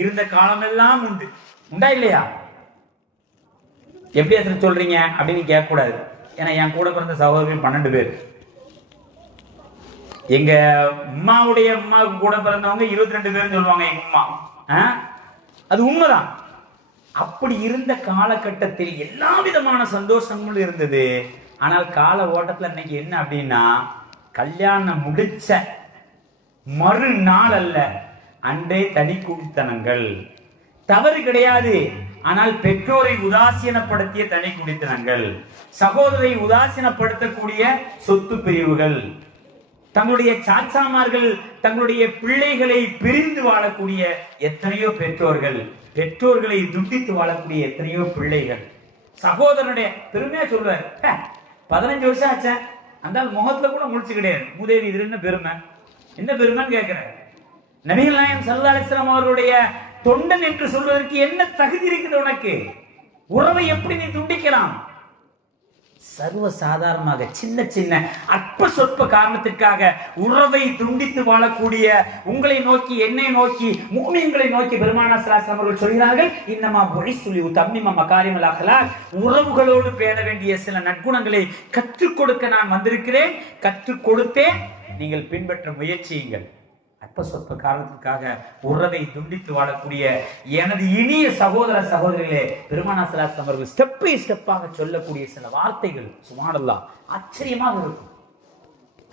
இருந்த காலமெல்லாம் உண்டு. உண்டா இல்லையா? எப்படி அதை சொல்றீங்க அப்படின்னு கேட்க கூடாது. ஏன்னா என் கூட பிறந்த சகோதரர்கள் 12 பேர். எங்க அம்மாவுடைய அம்மாவுக்கு கூட பிறந்தவங்க 22 பேர்னு சொல்லுவாங்க எங்க அம்மா. அது உண்மைதான். அப்படி இருந்த காலகட்டத்தில் எல்லா விதமான சந்தோஷங்களும் இருந்தது. ஆனால் கால ஓட்டத்துல இன்னைக்கு என்ன அப்படின்னா, கல்யாணம் முடிச்ச மறுநாள் அல்ல அன்றே தனி குடித்தனங்கள். தவறு கிடையாது. ஆனால் பெற்றோரை உதாசீனப்படுத்திய தனி குடித்தனங்கள், சகோதரை உதாசீனப்படுத்தக்கூடிய சொத்து பிரிவுகள், தங்களுடைய சாச்சாமார்கள் தங்களுடைய பிள்ளைகளை பிரிந்து வாழக்கூடிய எத்தனையோ பெற்றோர்கள், பெற்றோர்களை துண்டித்து வாழக்கூடிய எத்தனையோ பிள்ளைகள். சகோதரனுடைய பெருமையா சொல்வார், 15 வருஷம் ஆச்சேன், அந்த முகத்துல கூட முடிச்சு கிடையாது, மூதேவி. இது என்ன பெருமை? என்ன பெருமைன்னு கேட்கிறேன். நபிகள் நாயகம் ஸல்லல்லாஹு அலைஹி வஸல்லம் அவர்களுடைய தொண்டன் என்று சொல்வதற்கு என்ன தகுதி இருக்குது உனக்கு? உறவை எப்படி நீ துண்டிக்கலாம்? சர்வ சாதாரணமாக சின்ன சின்ன அற்ப சொற்ப காரணத்திற்காக உறவை துண்டித்து வாழக்கூடிய உங்களை நோக்கி, என்னை நோக்கி, முஃமின்களை நோக்கி பெருமானார் ஸல்லல்லாஹு அலைஹி வஸல்லம் அவர்கள் சொல்கிறார்கள், இன்னமா புஇஸ்து லியுதம்மிம மகாரிமல் அக்லாக். உறவுகளோடு பேண வேண்டிய சில நற்குணங்களை கற்றுக் கொடுக்க நான் வந்திருக்கிறேன், கற்றுக் கொடுத்தேன், நீங்கள் பின்பற்ற முயற்சியுங்கள். அற்ப சொற்ப காரணத்திற்காக உறவை துண்டித்து வாழக்கூடிய எனது இனிய சகோதர சகோதரிகளே, பெருமானார் ஸல்லல்லாஹு அலைஹி வஸல்லம் அவர்கள் ஸ்டெப் பை ஸ்டெப்பாக சொல்லக்கூடிய சில வார்த்தைகள் சுப்ஹானல்லாஹ் ஆச்சரியமாக இருக்கும்.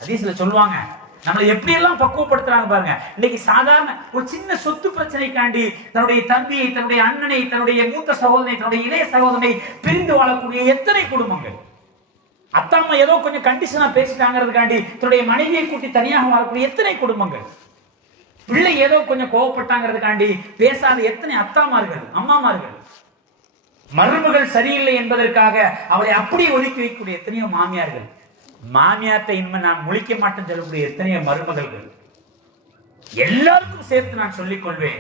ஹதீஸ்ல சொல்லுவாங்க, நம்மளை எப்படி எல்லாம் பக்குவப்படுத்துறாங்க பாருங்க. இன்னைக்கு சாதாரண ஒரு சின்ன சொத்து பிரச்சனைக்காண்டி தன்னுடைய தம்பியை, தன்னுடைய அண்ணனை, தன்னுடைய மூத்த சகோதரனை, தன்னுடைய இளைய சகோதரனை பிரிந்து வாழக்கூடிய எத்தனை குடும்பங்கள். அத்தாம்மா ஏதோ கொஞ்சம் கண்டிஷனா பேசிட்டாங்கிறதுக்காண்டி தன்னுடைய மனைவியை கூட்டி தனியாக வாழக்கூடிய எத்தனை குடும்பங்கள். பிள்ளை ஏதோ கொஞ்சம் கோவப்பட்டாங்கிறதுக்காண்டி பேசாத எத்தனை அத்தாமார்கள், அம்மாமார்கள். மருமகள் சரியில்லை என்பதற்காக அவளை அப்படியே ஒதுக்கி வைக்கக்கூடிய எத்தனையோ மாமியார்கள். மாமியார்த்தை இனிமே நான் முழிக்க மாட்டேன்னு சொல்லக்கூடிய எத்தனையோ மருமகள்கள். எல்லாருக்கும் சேர்த்து நான் சொல்லிக் கொள்வேன்,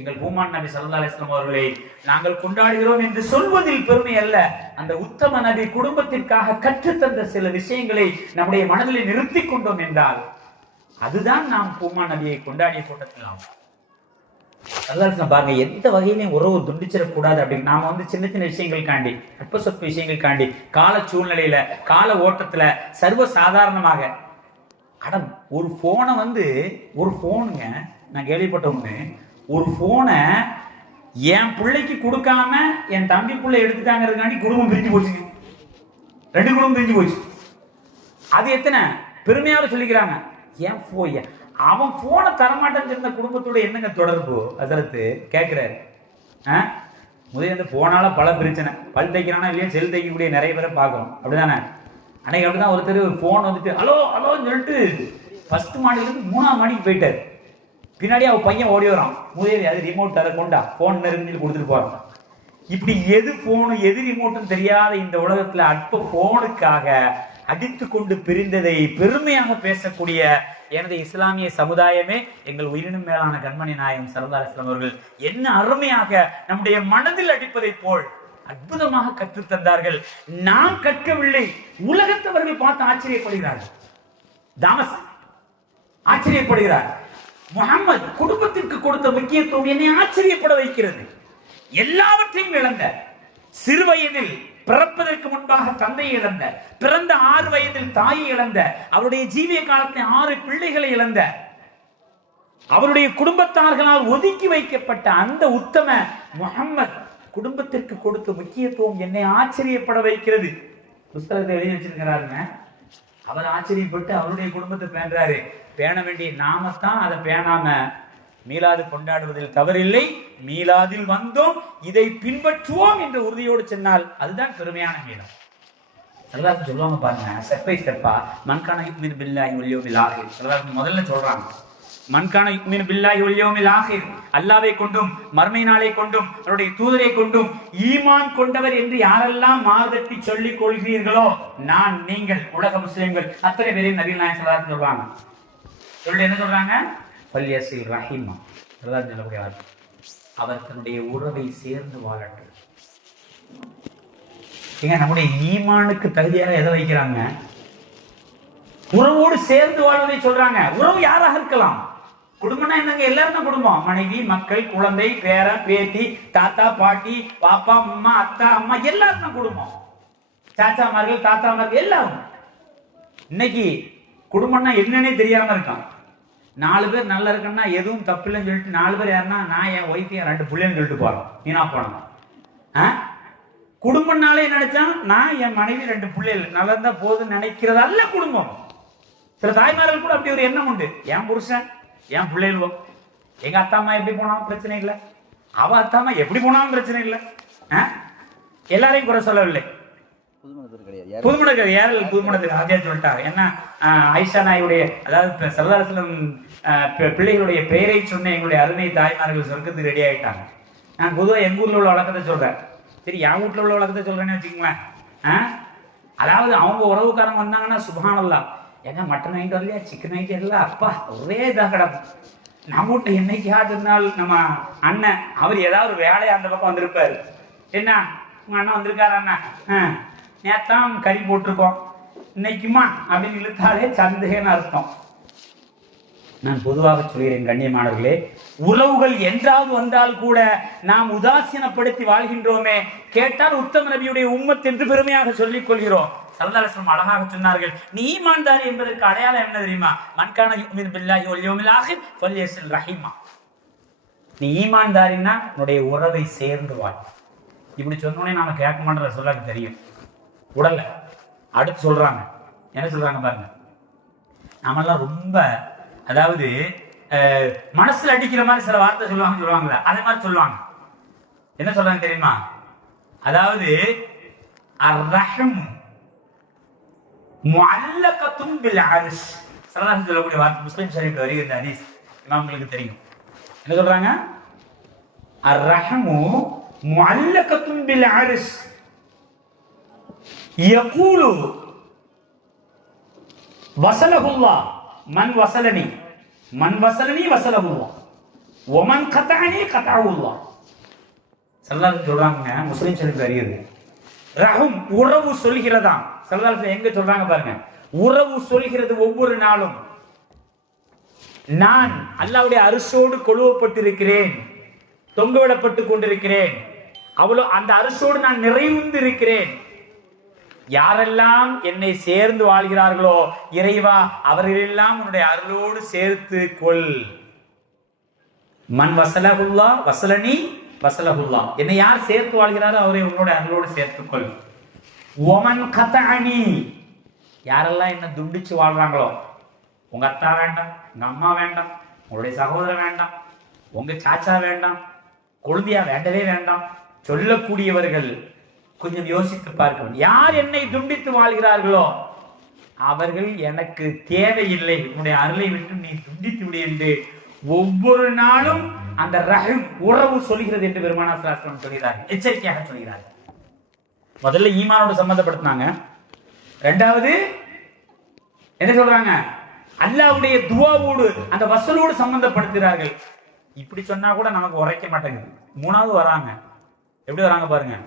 எங்கள் பூமான் நபி ஸல்லல்லாஹு அலைஹி வஸல்லம் அவர்களை நாங்கள் கொண்டாடுகிறோம் என்று சொல்வதில் பெருமை அல்ல. அந்த உத்தம நபி குடும்பத்திற்காக கற்றுத்தந்த சில விஷயங்களை நம்முடைய மனதில் நிறுத்திக் கொண்டோம் என்றால் அதுதான் நாம் பூமான் நபியை கொண்டாடிய கூட்டத்தில் பாருங்க. எந்த வகையிலையும் உறவு துண்டிச்சிடக்கூடாது அப்படின்னு நாம சின்ன சின்ன விஷயங்களுக்காண்டி, அற்ப சொற்ப விஷயங்களுக்காண்டி, கால சூழ்நிலையில, கால ஓட்டத்துல சர்வ சாதாரணமாக ஒரு போனை ஒரு போனுங்க, நான் கேள்விப்பட்டவங்க ஒரு போனை என் பிள்ளைக்கு கொடுக்காம என் தம்பி பிள்ளை எடுத்துட்டாங்கிறதுக்காண்டி குடும்பம் பிரிஞ்சு போச்சுங்க. 2 குடும்பம் பிரிஞ்சு போச்சு. அது எத்தனை பெருமையாக சொல்லிக்கிறாங்க. ஏன் போய் அவன் போனை தரமாட்டேன்னு இருந்த குடும்பத்தோட என்னங்க தொடர்பு? ஹஸரத் கேட்கிறாரு. முதல்ல போனால பல பிரச்சனை. பல் தைக்கிறானா இல்லையா, செல் தைக்கக்கூடிய நிறைய பேரை பார்க்கறோம். அப்படிதானே? அன்னைக்கு அப்படிதான் ஒருத்தர் போன் ஹலோ ஹலோன்னு சொல்லிட்டு 1st மாடியிலிருந்து 3ஆம் மாடிக்கு போயிட்டாரு. பின்னாடி அவன் பையன் ஓடி வரான். முதல்ல அது ரிமோட் அதை கொண்டா போன் நெருங்கி கொடுத்துட்டு போறான். இப்படி எது போனு எது ரிமோட்டும் தெரியாத இந்த உலகத்துல அற்ப போனுக்காக அடித்து கொண்டு பிரிந்ததை பெருமையாக பேசக்கூடிய எனது இஸ்லாமிய சமுதாயமே, எங்கள் உயிரினும் மேலான கண்மணி நாயகம் ஸல்லல்லாஹு அலைஹி வஸல்லம் அவர்கள் என்ன அருமையாக நம்முடைய மனதில் அடிப்பதை போல் அற்புதமாக கற்றுத்தந்தார்கள். நாம் கற்கவில்லை, உலகத்தவர்கள் பார்த்து ஆச்சரியப்படுகிறார்கள். தாமஸ் ஆச்சரியப்படுகிறார். முஹம்மது குடும்பத்திற்கு கொடுத்த முக்கியத்துவம் என்னை ஆச்சரியப்பட வைக்கிறது. எல்லாவற்றையும் இழந்த, சிறு வயதில் பிறப்பதற்கு முன்பாக தந்தையை இழந்த, பிறந்த 6 வயதில் தாயை இழந்த, அவருடைய ஜீவிய காலத்தில் 6 பிள்ளைகளை இழந்த, அவருடைய குடும்பத்தார்களால் ஒதுக்கி வைக்கப்பட்ட அந்த உத்தம முஹம்மது குடும்பத்திற்கு கொடுத்த முக்கியத்துவம் என்னை ஆச்சரியப்பட வைக்கிறது. புஸ்தகத்தை எழுதி வச்சிருக்கிறாருங்க. அவர் ஆச்சரியப்பட்டு அவருடைய குடும்பத்தை பேணுறாரு. பேண வேண்டிய நாமத்தான் அதை பேணாம மீலாது கொண்டாடுவதில் தவறில்லை. மீலாதில் வந்தோம், இதை பின்பற்றுவோம் என்ற உறுதியோடு சொன்னால் அதுதான் பெருமையான மீலம். எல்லாரும் சொல்லுவாங்க பாருங்க, ஸ்டெப் பை ஸ்டெப்பா மன்கான யுமினு பில்லாஹி வல் யௌமில் ஆகிர். எல்லாரும் முதல்ல சொல்றாங்க, மன்கான யுமினு பில்லாஹி வல் யௌமில் ஆகிர், அல்லாஹ்வை கொண்டும் மறுமை நாளை கொண்டும் அவருடைய தூதரை கொண்டும் ஈமான் கொண்டவர் என்று யாரெல்லாம் மார்தட்டி சொல்லிக் கொள்கிறீர்களோ, நான் நீங்கள் உலக முஸ்லிம்கள் அத்தனை பேரையும் நபிகள் நாயகம் ஸல்லல்லாஹு அலைஹி வஸல்லம் சொல்றாங்க. சொல்லிட்டு என்ன சொல்றாங்க? ஃபல்யஸில் ரஹீமா, அல்லாஹ் சொல்லக்கூடிய வார்த்தை, அவர் தன்னுடைய உறவை சேர்ந்து வாழட்டும். ஏங்க நம்முடைய ஈமானுக்கு தகுதியாக எதை வைக்கிறாங்க? உறவோடு சேர்ந்து வாழ்வதை சொல்றாங்க. உறவு யாராக இருக்கலாம்? குடும்பம்னா என்னங்க? எல்லாரும் தான் குடும்பம். மனைவி, மக்கள், குழந்தை, பேரன், பேத்தி, தாத்தா, பாட்டி, பாப்பா, அம்மா, அத்தா, அம்மா, எல்லாரும் தான் குடும்பம். சாச்சாமார்கள், தாத்தாமார்கள், எல்லாரும். இன்னைக்கு குடும்பம்னா என்னன்னே தெரியாம இருக்கான். 4 பேர் நல்லா இருக்குன்னா எதுவும் தப்பு இல்லைன்னு சொல்லிட்டு 4 பேர் யாருன்னா நான் என் ஒய்ஃப் என் 2 பிள்ளைன்னு சொல்லிட்டு போறோம். நீனா போனோம். குடும்பம்னாலே நினைச்சா நான் என் மனைவி 2 பிள்ளைகள் நல்லா இருந்தா போதுன்னு நினைக்கிறது அல்ல குடும்பம். சில தாய்மார்கள் கூட அப்படி ஒரு எண்ணம் உண்டு. என் புருஷன் என் பிள்ளைகளோ, எங்க அத்தா அம்மா எப்படி போனாலும் பிரச்சனை இல்லை, அவ அத்தா அம்மா எப்படி போனாலும் பிரச்சனை இல்லை. எல்லாரையும் குறை சொல்லவில்லை. புதுமணத்துக்கு ஏறல் புதுமணத்துக்கு அதே சொல்லிட்டாங்க. ஏன்னா ஆயிஷா நாயுடைய, அதாவது ஸல்லல்லாஹு அலைஹி வஸல்லம் பிள்ளைகளுடைய பெயரை சொன்ன எங்களுடைய அருமை தாய்மார்கள் சொர்க்கத்துக்கு ரெடி ஆகிட்டாங்க. நான் பொதுவாக எங்க ஊர்ல உள்ள வழக்கத்தை சொல்றேன். சரி, என் வீட்டுல உள்ள வழக்கத்தை சொல்றேன்னு வச்சுக்கோங்களேன். அதாவது அவங்க உறவுக்காரங்க வந்தாங்கன்னா சுப்ஹானல்லாஹ், ஏங்க மட்டன் வாங்கிட்டு வரலையா, சிக்கன் வாங்கிட்டு வரல, அப்பா ஒரே இதாக கிடக்கும். நம்ம வீட்டுல என்னைக்காவது இருந்தால் நம்ம அண்ணன் அவர் ஏதாவது ஒரு வேலையா அந்த பக்கம் வந்திருப்பாரு. என்ன உங்க அண்ணன் வந்திருக்காரு அண்ணா, நேத்தான் கறி போட்டிருக்கோம் இன்னைக்குமா அப்படின்னு இழுத்தாலே சந்தேகம்னு அர்த்தம். நான் பொதுவாக சொல்கிறேன் கண்ணியமானவர்களே, உறவுகள் என்றாவது வந்தால் கூட நாம் உதாசீனப்படுத்தி வாழ்கின்றோமே. கேட்டால் உத்தம நபியுடைய உம்மத் என்று பெருமையாக சொல்லிக் கொள்கிறோம். ஸல்லல்லாஹு அலைஹி வஸல்லம் அழகாக சொன்னார்கள், நீ ஈமான்தாரி என்பதற்கு அடையாளம் என்ன தெரியுமா? மன்கான யுமினு பில்லாஹி வல் யௌமில் ஆகிர் ஃபல்யஸில் ரஹீமா. நீ ஈமான்தாரின்னா உன்னுடைய உறவை சேர்ந்து வாழ். இப்படி சொன்னோடனே நாம கேட்க மாட்டோம். ரசூலுல்லாஹ்க்கு தெரியும். உடல்ல அடுத்து சொல்றாங்க, என்ன சொல்றாங்க பாருங்க. நாமெல்லாம் ரொம்ப, அதாவது மனசுல அடிக்கிற மாதிரி சில வார்த்தை சொல்லுவாங்கல்ல, அதே மாதிரி சொல்லுவாங்க. என்ன சொல்றாங்க தெரியுமா? அதாவது அர்ரஹம் முஅல்லகத்துன் பில் அர்ஷ், ஸல்லல்லாஹு சொல்லக்கூடிய வார்த்தை முஸ்லிம் ஷரீஃப்ல வருகிற ஹதீஸ், இமாம்களுக்கு தெரியும். என்ன சொல்றாங்க? அர்ரஹமு முஅல்லகத்துன் பில் அர்ஷ் யகூலு வஸலஹுல்லாஹ் மன் வஸலனி மன் வஸலனி வஸலஹுல்லாஹ் வமன் கதஅனி கதஅஹுல்லாஹ். ஸல்லல்லாஹு சொல்றாங்க, முஸ்லிம் ஷரீஃப்ல வருகிறது. ரஹம் உறவு சொல்கிறதா. ஸல்லல்லாஹு எங்க சொல்றாங்க பாருங்க, உறவு சொல்கிறது ஒவ்வொரு நாளும், நான் அல்லாஹ்வுடைய அரிசோடு கொழுவப்பட்டிருக்கிறேன், தொங்கவிடப்பட்டு கொண்டிருக்கிறேன், அவ்வளோ அந்த அரிசோடு நான் நிறைந்து இருக்கிறேன். யாரெல்லாம் என்னை சேர்ந்து வாழ்கிறார்களோ இறைவா, அவர்களெல்லாம் உன்னுடைய அருளோடு சேர்த்து கொள். மன் வஸலஹுல்லாஹ் வஸலனி வஸலஹுல்லாஹ், என்னை யார் சேர்த்து வாழ்கிறாரோ அவரை உன்னோட அருளோடு சேர்த்துக்கொள். ஒமன் கதஅனி, யாரெல்லாம் என்ன துண்டிச்சு வாழ்றாங்களோ, உங்க அத்தா வேண்டாம், உங்க அம்மா வேண்டாம், உங்களுடைய சகோதரர் வேண்டாம், உங்க சாச்சா வேண்டாம், கொழுந்தியா வேண்டவே வேண்டாம் சொல்லக்கூடியவர்கள் கொஞ்சம் யோசித்து பார்க்கணும். யார் என்னை துண்டித்து வாழ்கிறார்களோ அவர்கள் எனக்கு தேவையில்லை, உன்னுடைய அருளை விட்டு நீ துண்டித்து விடு என்று ஒவ்வொரு நாளும் அந்த ரஹம் உறவு சொல்கிறது என்று பெருமானார் ஸல்லல்லாஹு அலைஹி வஸல்லம் சொல்கிறார்கள், எச்சரிக்கையாக சொல்கிறார்கள். முதல்ல ஈமானோடு சம்பந்தப்படுத்தினாங்க. ரெண்டாவது என்ன சொல்றாங்க? அல்லாஹ்வுடைய துஆவோடு அந்த வஸலோடு சம்பந்தப்படுத்துகிறார்கள். இப்படி சொன்னா கூட நமக்கு உரைக்க மாட்டேங்குது. மூணாவது வராங்க. எப்படி வராங்க பாருங்க.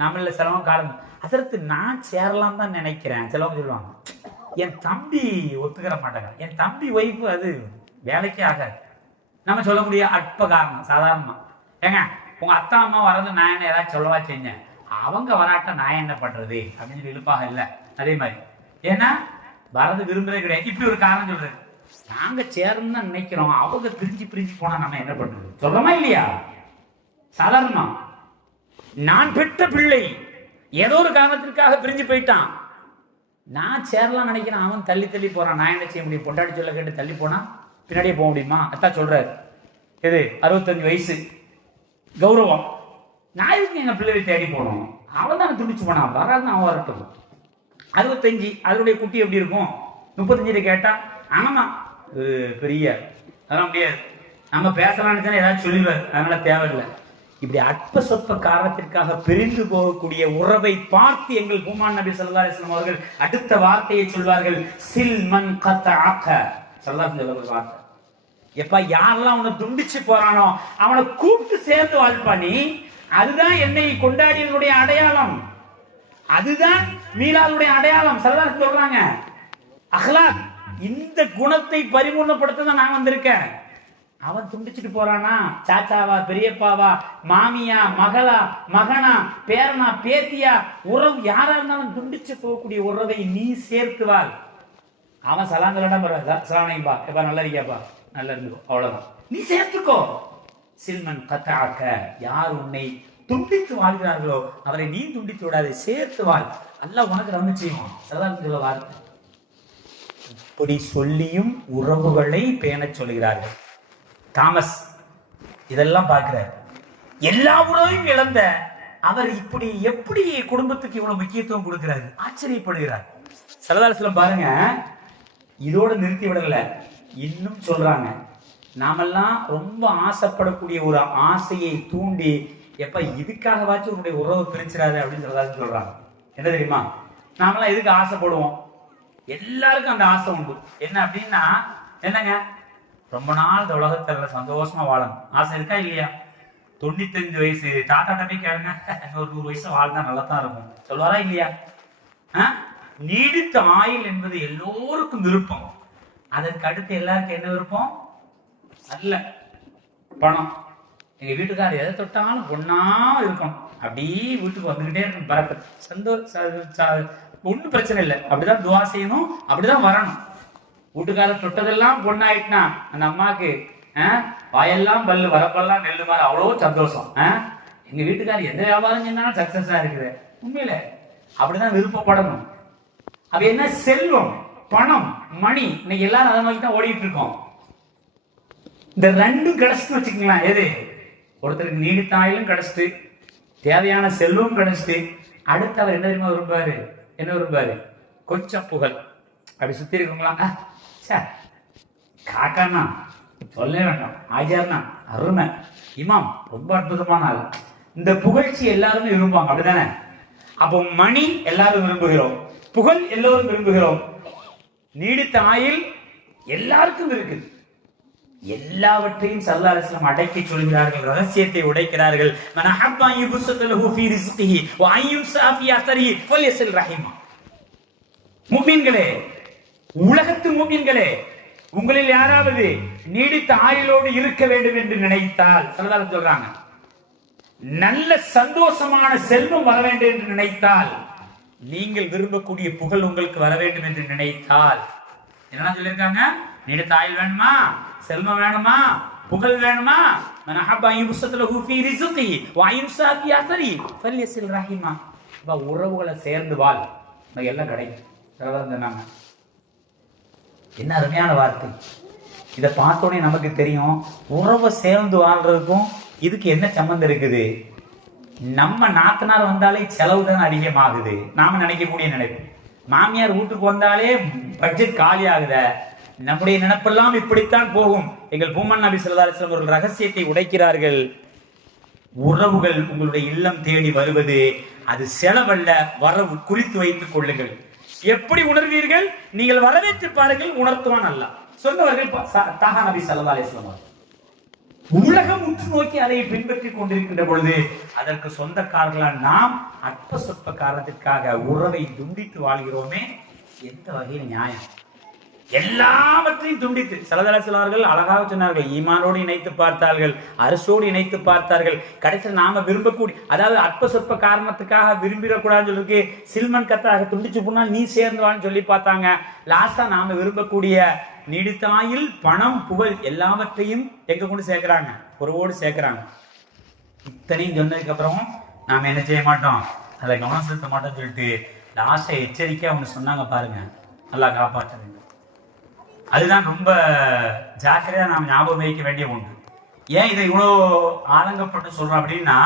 நம்மள சிலவங்க காலம் அதற்கு நான் சேரலாம் தான் நினைக்கிறேன். சிலவங்க சொல்லுவாங்க, என் தம்பி ஒத்துக்கிற மாட்டாங்க, என் தம்பி ஒய்ஃபு அது வேலைக்கே ஆகாது. நம்ம சொல்லக்கூடிய அற்ப காரணம் சாதாரணமா, ஏங்க உங்க அத்தா அம்மா வர்றது நான் என்ன ஏதாச்சும் சொல்லவா செஞ்சேன், அவங்க வராட்ட நான் என்ன பண்றது அப்படின்னு சொல்லி இழுப்பாக இல்லை. அதே மாதிரி ஏன்னா வரது விரும்புறதே கிடையாது. இப்படி ஒரு காரணம் சொல்றது, நாங்க சேரணும்னு தான் நினைக்கிறோம், அவங்க பிரிஞ்சு போனா நம்ம என்ன பண்றது சொல்றோமா இல்லையா? சாதாரணமா நான் பெற்ற பிள்ளை ஏதோ ஒரு காரணத்திற்காக பிரிஞ்சு போயிட்டான், நான் சேரலாம் நினைக்கிறேன், அவன் தள்ளி போறான், நான் என்ன செய்ய முடியும்? பொண்டாட்டி சொல்ல கேட்டு தள்ளி போனா பின்னாடியே போக முடியுமா? அதான் சொல்றாரு. எது 65 வயசு கௌரவம், நான் எதுக்கு எங்க பிள்ளையை தேடி போனோம்? அவன் தான் துடிச்சு போனான், வராதுன்னு அவன் வரட்டும். 65 அதனுடைய குட்டி எப்படி இருக்கும்? 35 கேட்டா ஆமா பெரிய அதெல்லாம் முடியாது. நம்ம பேசலாம்னு தானே ஏதாவது சொல்லிடுவார், அதனால தேவையில்லை. இப்படி அற்ப சொற்ப காரணத்திற்காக பிரிந்து போகக்கூடிய உறவை பார்த்து எங்கள் பூமான் நபி ஸல்லல்லாஹு அலைஹி வஸல்லம் அவர்கள் அடுத்த வார்த்தையை சொல்வார்கள், சில்மன் கத்தஅக. ஸல்லல்லாஹு அலைஹி வஸல்லம் வார்த்தை, எப்பா யாரெல்லாம் அவனை துண்டிச்சு போறானோ அவனை கூப்பிட்டு சேர்ந்து வாழ்ப்பா நீ. அதுதான் என்னை கொண்டாடியவனுடைய அடையாளம், அதுதான் மீலாதுடைய அடையாளம். ஸல்லல்லாஹு அலைஹி வஸல்லம் சொல்றாங்க, அஹ்லாக், இந்த குணத்தை பரிபூர்ணப்படுத்த தான் நான் வந்திருக்கேன். அவன் துண்டிச்சுட்டு போறானா, சாச்சாவா, பெரியப்பாவா, மாமியா, மகளா, மகனா, பேரனா, பேத்தியா, உறவு யாரா இருந்தாலும் துண்டிச்சு போகக்கூடிய உறவை நீ சேர்த்துவாள். அவன் சலாங்கலடா சலானைப்பா, எப்பா நல்லா இருக்கியாப்பா, நல்லா இருந்துக்கோ, அவ்வளவுதான், நீ சேர்த்துக்கோ. சில்மன் கத்தாக்க, யார் உன்னை துண்டித்து வாழ்கிறார்களோ அவரை நீ துண்டித்து விடாதே, சேர்த்து வாழ், அல்லாஹ் உனக்கு ரஹ்மத் செய்வான். சொல்ல வார்த்தை இப்படி சொல்லியும் உறவுகளை பேணச் சொல்கிறார்கள். தாமஸ் இதெல்லாம் பார்க்கிறார். எல்லா உறவையும் இழந்த அவர் இப்படி எப்படி குடும்பத்துக்கு இவ்வளவு முக்கியத்துவம் கொடுக்கிறார், ஆச்சரியப்படுகிறார். ஸல்லல்லாஹு அலைஹி வஸல்லம் பாருங்க, இதோட நிறுத்தி விடல, இன்னும் சொல்றாங்க, நாமெல்லாம் ரொம்ப ஆசைப்படக்கூடிய ஒரு ஆசையை தூண்டி, எப்ப இதுக்காகவாச்சும் உன்னுடைய உறவு பிரிச்சிடாது அப்படின்னு சொல்றாங்க. என்ன தெரியுமா, நாமெல்லாம் எதுக்கு ஆசைப்படுவோம்? எல்லாருக்கும் அந்த ஆசை உண்டு. என்ன அப்படின்னா, என்னங்க, ரொம்ப நாள் இந்த உலகத்துல சந்தோஷமா வாழணும் ஆசை இருக்கா இல்லையா? 95 வயசு தாத்தாட்ட போய் கேளுங்க, ஒரு 100 வயசு வாழ்ந்தா நல்லா தான் இருக்கும், சொல்லுவாரா இல்லையா? நீடித்த ஆயுள் என்பது எல்லோருக்கும் விருப்பம். அதற்கு அடுத்து எல்லாருக்கும் என்ன விருப்பம்? நல்ல பணம். எங்க வீட்டுக்காரர் எதை தொட்டாலும் பொண்ணா இருக்கணும், அப்படியே வீட்டுக்கு வந்துகிட்டே இருக்கணும், பறக்க சந்தோஷம், ஒன்றும் பிரச்சனை இல்லை, அப்படிதான் துவா செய்யணும், அப்படிதான் வரணும். வீட்டுக்காரர் தொட்டதெல்லாம் பொண்ணாயிட்டுனா அந்த அம்மாவுக்கு வாயெல்லாம் பல்லு, வரப்பெல்லாம் நெல்லு மாதிரி அவ்வளோ சந்தோஷம். எங்க வீட்டுக்காரர் எந்த வியாபாரம் செஞ்சாலும் சக்சஸா இருக்குது. உண்மையில அப்படிதான் விருப்பப்படணும். அது என்ன, செல்வம், பணம், மணி, இன்னைக்கு எல்லாரும் அதை மாதிரி தான் ஓடிட்டு இருக்கோம். இந்த ரெண்டும் கிடைச்சிட்டு வச்சுக்கலாம். எது, ஒருத்தருக்கு நீடித்தாயிலும் கிடைச்சிட்டு, தேவையான செல்வம் கிடைச்சிட்டு, அடுத்து அவர் என்ன தெரியுமா விரும்பாரு? என்ன விரும்பாரு? கொஞ்சம் புகழ். அப்படி சுத்தி இருக்கீங்களா, காக்கானா சொல்ல வேண்டாம், ஆஜார்னா அருமை, இமாம் ரொம்ப அற்புதமான ஆள், இந்த புகழ்ச்சி எல்லாருமே விரும்புவாங்க, அப்படிதானே? அப்போ மணி எல்லாரும் விரும்புகிறோம், புகழ் எல்லோரும் விரும்புகிறோம், நீடித்த ஆயுள் எல்லாருக்கும் இருக்குது. எல்லாவற்றையும் ஸல்லல்லாஹு அலைஹி வஸல்லம் அடக்கி சொல்கிறார்கள், ரகசியத்தை உடைக்கிறார்கள். மன் அஹப்ப அன் யுப்ஸதலஹு ஃபீ ரிஸ்கிஹி வ அன் யும்ஸா ஃபீ அஸரிஹி ஃபல்யஸில் ரஹிமா. முஃமின்களே, உலகத்து முஃமின்களே, உங்களில் யாராவது நீடித்த ஆயுளோடு இருக்க வேண்டும் என்று நினைத்தால், ஸல்லல்லாஹு அலைஹி சொல்றாங்க, நல்ல சந்தோஷமான செல்வம் வர வேண்டும் என்று நினைத்தால், நீங்கள் விரும்பக்கூடிய புகழ் உங்களுக்கு வர வேண்டும் என்று நினைத்தால், என்ன சொல்லியிருக்காங்க? நீடித்த ஆயுள் வேணுமா, செல்வம் வேணுமா, புகழ் வேணுமா, மன் அஹப்ப அன் யுப்ஸதலஹு ஃபீ ரிஸ்கிஹி வ அன் யும்ஸா ஃபீ அஸரிஹி ஃபல்யஸில் ரஹிமா. உறவுகளை சேர்ந்து வாழ், எல்லாம் கிடைக்கும். என்ன அருமையான வார்த்தை. இதை பார்த்தோன்னே நமக்கு தெரியும், உறவை சேர்ந்து வாழ்றதுக்கும் இதுக்கு என்ன சம்பந்தம் இருக்குது? நம்ம நாத்தனார் வந்தாலே செலவு தான் அதிகமாகுது, நாம நினைக்கக்கூடிய நினைப்பு. மாமியார் வீட்டுக்கு வந்தாலே பட்ஜெட் காலி ஆகுத, நம்முடைய நினைப்பெல்லாம் இப்படித்தான் போகும். எங்கள் பூமன் நபி ஸல்லல்லாஹு அலைஹி வஸல்லம் ஒரு ரகசியத்தை உடைக்கிறார்கள். உறவுகள் உங்களுடைய இல்லம் தேடி வருவது அது செலவல்ல, வரவு. குறித்து வைத்துக் கொள்ளுங்கள். எப்படி உணர்வீர்கள்? நீங்கள் வரவேற்று பாருங்கள், உணர்த்துவான் அல்லாஹ். சொன்னவர்கள் தாஹா நபி ஸல்லல்லாஹு அலைஹி வஸல்லம். உலகம் உற்று நோக்கி அதை பின்பற்றிக் கொண்டிருக்கின்ற பொழுது அதற்கு சொந்தக்காரர்களால் நாம் அற்ப சொற்ப காரணத்திற்காக உறவை துண்டித்து வாழ்கிறோமே, எந்த வகையில் நியாயம்? எல்லாவற்றையும் துண்டித்து ஸல்லல்லாஹு அலைஹி வஸல்லம் அழகாக சொன்னார்கள், ஈமானோடு இணைத்து பார்த்தார்கள், அரசோடு இணைத்து பார்த்தார்கள். கடைசியில் நாம விரும்பக்கூடிய, அதாவது அற்ப சொற்ப காரணத்துக்காக விரும்பிடக்கூடாதுன்னு சொல்லிருக்கு, சில்மன் கத்தாக துண்டிச்சு போனால் நீ சேர்ந்துவான்னு சொல்லி பார்த்தாங்க. லாஸ்டா நாம விரும்பக்கூடிய நீடித்த ஆயுள், பணம், புகழ் எல்லாவற்றையும் எங்க கொண்டு சேர்க்கிறாங்க? உறவோடு சேர்க்கிறாங்க. இத்தனையும் சொன்னதுக்கு அப்புறம் நாம என்ன செய்ய மாட்டோம், அதை கவனம் செலுத்த மாட்டோம்னு சொல்லிட்டு லாஸ்டா எச்சரிக்கை அவங்க சொன்னாங்க பாருங்க, நல்லா காப்பாற்ற வேண்டும். அதுதான் ரொம்ப ஜாக்கிரதையா நாம் ஞாபகம் வைக்க வேண்டிய ஒன்று. ஏன் இதை இவ்வளோ ஆலங்கப்பட்டு சொல்றோம் அப்படின்னா,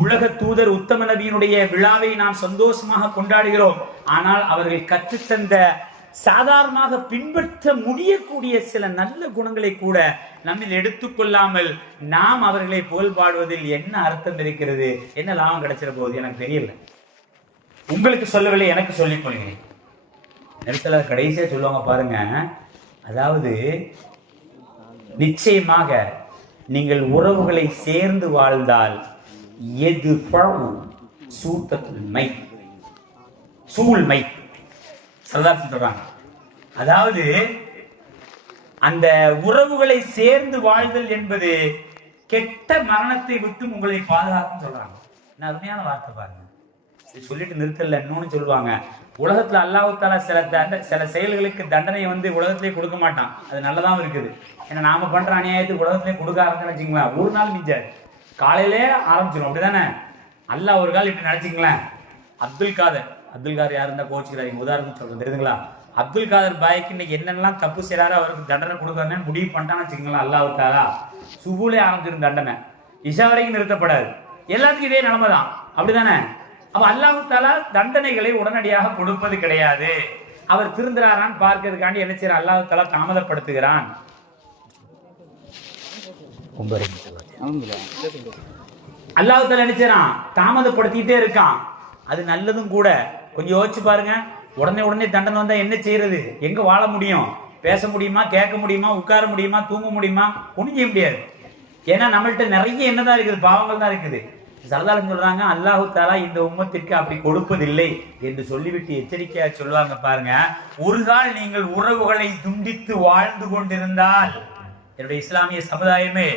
உலக தூதர் உத்தம நபியினுடைய விழாவை நாம் சந்தோஷமாக கொண்டாடுகிறோம். ஆனால் அவர்கள் கற்றுத்தந்த சாதாரணமாக பின்பற்ற முடியக்கூடிய சில நல்ல குணங்களை கூட நம்மில் எடுத்துக்கொள்ளாமல் நாம் அவர்களை புகழ்பாடுவதில் என்ன அர்த்தம் இருக்கிறது, என்ன லாபம் கிடைச்சிட போகுது எனக்கு தெரியல. உங்களுக்கு சொல்லவில்லை, எனக்கு சொல்லிக் கொள்கிறேன். நெரிசல கடைசியா சொல்லுவாங்க பாருங்க, அதாவது நிச்சயமாக நீங்கள் உறவுகளை சேர்ந்து வாழ்ந்தால் எது சூழ்மை சொல்றாங்க. அதாவது அந்த உறவுகளை சேர்ந்து வாழ்தல் என்பது கெட்ட மரணத்தை விட்டு உங்களை பாதுகாக்கும் சொல்றாங்க. அருமையான வார்த்தை பாருங்க. சொல்லிட்டு நிறுத்தல. இன்னொன்னு சொல்லுவாங்க, உலகத்துல அல்லாஹ் தஆலா சில செயல்களுக்கு தண்டனை உலகத்திலே கொடுக்க மாட்டான். அது நல்லதாவும் இருக்குது. ஏன்னா நாம பண்ற அநியாயத்துக்கு உலகத்திலே கொடுக்க ஆரம்பிச்சுன்னு வச்சுங்களேன், ஒரு நாள் மிஞ்சாது, காலையிலே ஆரம்பிச்சிடும். அப்படிதானே? அல்லாஹ் ஒரு கால் இப்படி நினைச்சிங்களேன். அப்துல் காதர் யார் இருந்தா கோச்சுக்கிறாங்க, உதாரணம் சொல்றேன், தெரியுதுங்களா? அப்துல் காதர் பாய்க்கு இன்னைக்கு என்னென்னலாம் தப்பு செய்யறாரு, அவருக்கு தண்டனை கொடுக்கறேன்னு முடிவு பண்ணிட்டான்னு வச்சுங்களேன், அல்லாஹ் தஆலா சுபூலே ஆரம்பிச்சிடும் தண்டனை, இஷா வரைக்கும் நிறுத்தப்படாது. எல்லாத்துக்கும் இதே நிலைமை தான். அப்படிதானே? அப்ப அல்லாஹ் தஆலா தண்டனைகளை உடனடியாக கொடுப்பது கிடையாது. அவர் திருந்துறாரான்னு பார்க்கிறதுக்காண்டி என்ன செய்யறார், அல்லாஹ் தஆலா தாமதப்படுத்துகிறான். அல்லாஹ் தஆலா என்ன செய்யறான், தாமதப்படுத்திட்டே இருக்கான். அது நல்லதும் கூட. கொஞ்சம் யோசிச்சு பாருங்க, உடனே தண்டனை வந்தா என்ன செய்யறது? எங்க வாழ முடியும்? பேச முடியுமா? கேட்க முடியுமா? உட்கார முடியுமா? தூங்க முடியுமா? ஒண்ணும் செய்ய முடியாது. ஏன்னா நம்மள்ட்ட நிறைய என்னதான் இருக்குது, பாவங்கள் தான் இருக்குது. சரதாலம் சொல்றாங்க, அல்லாஹ் தஆலா இந்த உம்மத்திற்கு அப்படி கொடுப்பதில்லை என்று சொல்லிவிட்டு எச்சரிக்கையா சொல்லுவாங்க பாருங்க, ஒரு கால் நீங்கள் உறவுகளை துண்டித்து வாழ்ந்து கொண்டிருந்தால், என்னுடைய இஸ்லாமிய சமுதாயமே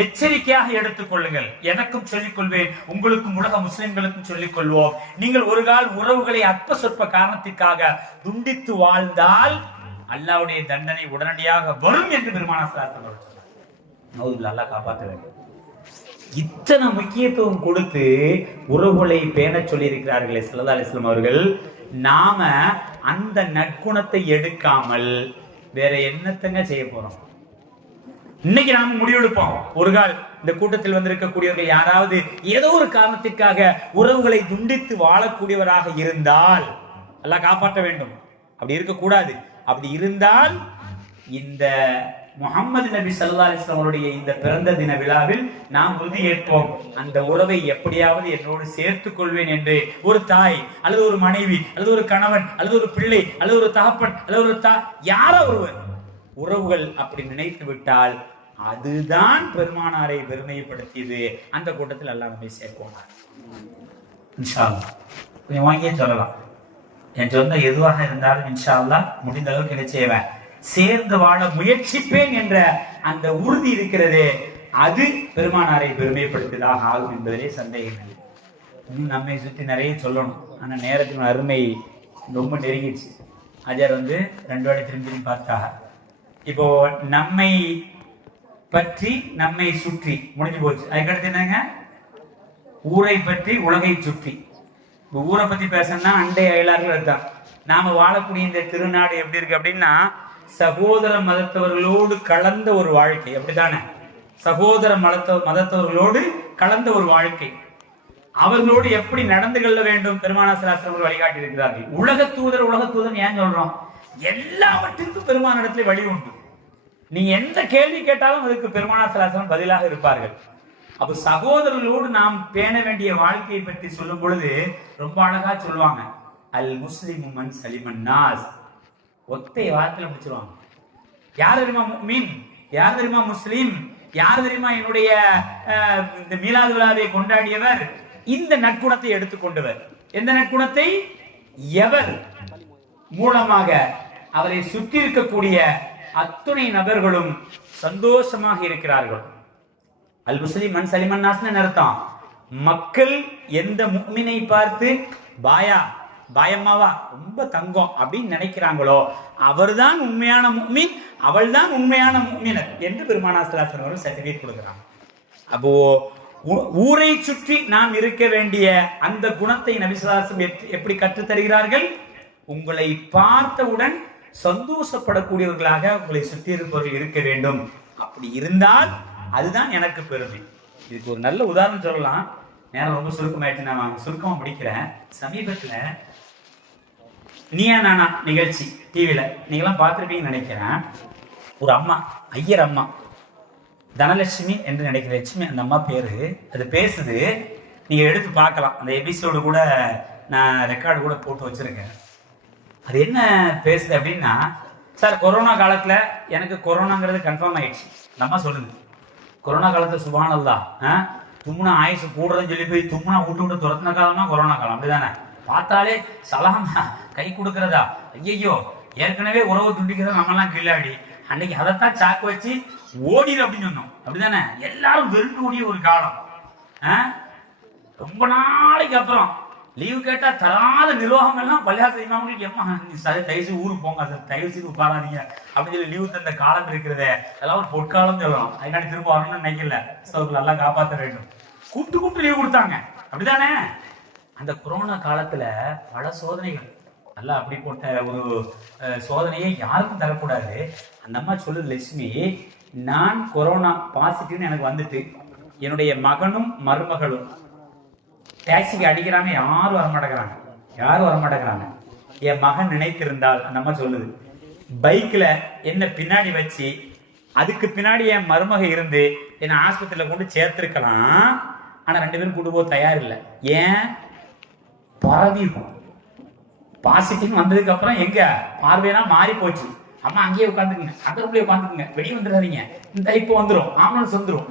எச்சரிக்கையாக எடுத்துக் கொள்ளுங்கள். எனக்கும் சொல்லிக் கொள்வேன், உங்களுக்கும் உலக முஸ்லிம்களுக்கும் சொல்லிக் கொள்வோம். நீங்கள் ஒரு கால் உறவுகளை அற்ப சொற்ப காரணத்திற்காக துண்டித்து வாழ்ந்தால் அல்லாஹ்வுடைய தண்டனை உடனடியாக வரும் என்று பெருமானார் ஸல்லல்லாஹு அலைஹி வஸல்லம் சொன்னார். அல்லாஹ் காப்பாற்ற வேண்டும். இத்தனை முக்கியத்துவம் கொடுத்து உறவுகளை பேண சொல்லி இருக்கிறார்களே ஸல்லல்லாஹு அலைஹி வஸல்லம் அவர்கள். நாம அந்த நற்குணத்தை எடுக்காமல் வேற என்னத்தங்க செய்ய போறோம்? இன்னைக்கு நாம முடிவெடுப்போம். ஒரு கால் இந்த கூட்டத்தில் வந்திருக்கக்கூடியவர்கள் யாராவது ஏதோ ஒரு காரணத்திற்காக உறவுகளை துண்டித்து வாழக்கூடியவராக இருந்தால் அல்லாஹ் காப்பாற்ற வேண்டும். அப்படி இருக்கக்கூடாது. அப்படி இருந்தால் இந்த முஹம்மது நபி ஸல்லல்லாஹு அலைஹி வஸல்லம் அவருடைய இந்த பிறந்த தின விழாவில் நாம் உறுதி ஏற்போம், அந்த உறவை எப்படியாவது என்னோடு சேர்த்துக் கொள்வேன் என்று. ஒரு தாய் அல்லது ஒரு மனைவி அல்லது ஒரு கணவன் அல்லது ஒரு பிள்ளை அல்லது ஒரு தகப்பன் அல்லது ஒரு யாரோ ஒருவர் உறவுகள் அப்படி நினைத்து விட்டால் அதுதான் பெருமானாரை பெருமைப்படுத்தியது. அந்த கூட்டத்தில் அல்லாஹ் நம்மை சேர்க்கோனார். இன்ஷா அல்லாஹ் கொஞ்சம் வாங்கியே சொல்லலாம். என் சொந்த எதுவாக இருந்தாலும் இன்ஷா அல்லாஹ் முடிந்த அளவுக்கு என்ன செய்வேன், சேர்ந்து வாழ முயற்சிப்பேன் என்ற அந்த உறுதி இருக்கிறது. அது பெருமானாரை பெருமைப்படுத்தியதாக ஆகும் என்பதிலே சந்தேகம் இல்லை. இன்னும் நம்மை சுற்றி நிறைய சொல்லணும். ஆனால் நேரத்தின் அருமை ரொம்ப நெருங்கிடுச்சு. அஜர் 2 வாட்டி திரும்பி பார்த்தாக. இப்போ நம்மை பற்றி நம்மை சுற்றி முடிஞ்சு போச்சு. அதுக்கடுத்து என்னங்க, ஊரை பற்றி உலகை சுற்றி. இப்போ ஊரை பத்தி பேசணும்னா அண்டை அயலார்கள் இருந்தான். நாம வாழக்கூடிய இந்த திருநாடு எப்படி இருக்கு அப்படின்னா, சகோதர மதத்தவர்களோடு கலந்த ஒரு வாழ்க்கை. அப்படித்தானே? சகோதர மதத்தவர்களோடு கலந்த ஒரு வாழ்க்கை. அவர்களோடு எப்படி நடந்து கொள்ள வேண்டும் பெருமானார் ஸல்லல்லாஹு அலைஹி வஸல்லம் வழிகாட்டி இருக்கிறார்கள். உலக தூதர் ஏன் சொல்றோம்? எல்லாவற்றிற்கும் பெருமானிடத்தில் வழி உண்டு. நீங்க எந்த கேள்வி கேட்டாலும் அதுக்கு பெருமானார் ஸல்லல்லாஹு அலைஹி வஸல்லம் பதிலாக இருப்பார்கள். அப்ப சகோதரர்களோடு நாம் பேண வேண்டிய வாழ்க்கையை பற்றி சொல்லும் பொழுது ரொம்ப அழகா சொல்லுவாங்க, அல் முஸ்லிமு மன் சலிமன் நாஸ். ஒத்தை வார்த்தையில முடிச்சிருவாங்க. யார் தெரியுமா முஃமின், யார் தெரியுமா முஸ்லிம், யார் தெரியுமா என்னுடைய இந்த மீலாது விழாவை கொண்டாடியவர், இந்த நற்குணத்தை எடுத்துக்கொண்டவர். எந்த நற்குணத்தை? எவர் மூலமாக அவரை சுற்றி இருக்கக்கூடிய அத்துணை நபர்களும் சந்தோஷமாக இருக்கிறார்கள். அல் முஸ்லிம் மன் சலிமன் நாஸ்னு அர்த்தம். மக்கள் எந்த முஃமினை பார்த்து பாயம்மாவா ரொம்ப தங்கம் அப்படின்னு நினைக்கிறாங்களோ அவர்தான் உண்மையான முஃமின், அவள் தான் உண்மையான முஃமினர் என்று பெருமானார் ஸல்லல்லாஹு அலைஹி வஸல்லம் சர்டிபிகேட் கொடுக்கிறாங்க. அப்போ ஊரை சுற்றி நாம் இருக்க வேண்டிய அந்த குணத்தை நபி ஸல்லல்லாஹு அலைஹி வஸல்லம் எப்படி கற்றுத் தருகிறார்கள்? உங்களை பார்த்தவுடன் சந்தோஷப்படக்கூடியவர்களாக உங்களை சுற்றி இருப்பவர்கள் இருக்க வேண்டும். அப்படி இருந்தால் அதுதான் எனக்கு பெருமை. இதுக்கு ஒரு நல்ல உதாரணம் சொல்லலாம். நேரம் ரொம்ப சுருக்கமாயிடுச்சு, நான் சுருக்கமா முடிக்கிறேன். சமீபத்தில் நீயா நானா நிகழ்ச்சி டிவியில் நீங்களாம் பார்த்துருப்பீங்கன்னு நினைக்கிறேன். ஒரு அம்மா, ஐயர் அம்மா, தனலட்சுமி என்று நினைக்கிற லட்சுமி அந்த அம்மா பேர். அது பேசுது, நீங்கள் எடுத்து பார்க்கலாம். அந்த எபிசோடு கூட நான் ரெக்கார்டு கூட போட்டு வச்சுருக்கேன். அது என்ன பேசுது அப்படின்னா, சார் கொரோனா காலத்தில் எனக்கு கொரோனாங்கிறது கன்ஃபார்ம் ஆயிடுச்சு. அந்த அம்மா சொல்லுது, கொரோனா காலத்தில் சுபானல்லா தும்முனா ஆயுசு கூடுறதுன்னு சொல்லி போய் தும்முனா விட்டு விட்டு துரத்தின காலம் தான் கொரோனா காலம். அப்படிதானே? பார்த்தாலே சலாமா கை கொடுக்கறதா, ஐயோ ஏற்கனவே உறவு துண்டிக்கிறதா நம்மலாம் கில்லாடி. அன்னைக்கு அதைத்தான் சாக்கு வச்சு ஓடிடு அப்படின்னு சொன்னோம். அப்படிதானே? எல்லாரும் வெறுண்டு ஓடிய ஒரு காலம். ரொம்ப நாளைக்கு அப்புறம் லீவு கேட்டா தராத நிர்வாகம் எல்லாம் பள்ளியாச இமாமங்களுக்கு எம்மா தயவுசு ஊருக்கு போங்க, தயவு செய்து உட்காராதீங்க அப்படின்னு சொல்லி லீவு தந்த காலம் இருக்கிறதே, அதெல்லாம் ஒரு பொற்காலம் சொல்லலாம். அதனால திரும்ப வரணும்னு நினைக்கல, நல்லா காப்பாற்ற வேண்டும். கூப்பிட்டு கூப்பிட்டு லீவு கொடுத்தாங்க. அப்படிதானே? அந்த கொரோனா காலத்துல பல சோதனைகள், நல்லா அப்படி போட்ட ஒரு சோதனையை யாருக்கும் தரக்கூடாது. அந்த அம்மா சொல்லுது, லட்சுமி, நான் கொரோனா பாசிட்டிவ்னு எனக்கு வந்துட்டு என்னுடைய மகனும் மருமகளும் டாக்ஸிக்கு அடிக்கிறாங்க, யாரும் வரமாட்டேங்கிறாங்க. என் மகன் நினைத்திருந்தால், அந்த அம்மா சொல்லுது, பைக்ல என்ன பின்னாடி வச்சு அதுக்கு பின்னாடி என் மருமக இருந்து என்னை ஆஸ்பத்திரியில் கொண்டு சேர்த்திருக்கலாம். ஆனா 2 பேரும் கூட்டு போக தயார் இல்லை. ஏன்? பரவி இருக்கும். பாசிட்டிவ் வந்ததுக்கு அப்புறம் எங்க பார்வையெல்லாம் மாறி போச்சு. அம்மா அங்கேயே உட்காந்துக்குங்க, அந்த ரூம்லயே உட்காந்துக்குங்க, வெளியே வந்துடாதீங்க, இந்த இப்போ வந்துடும், ஆம்புலன்ஸ் வந்துடும்,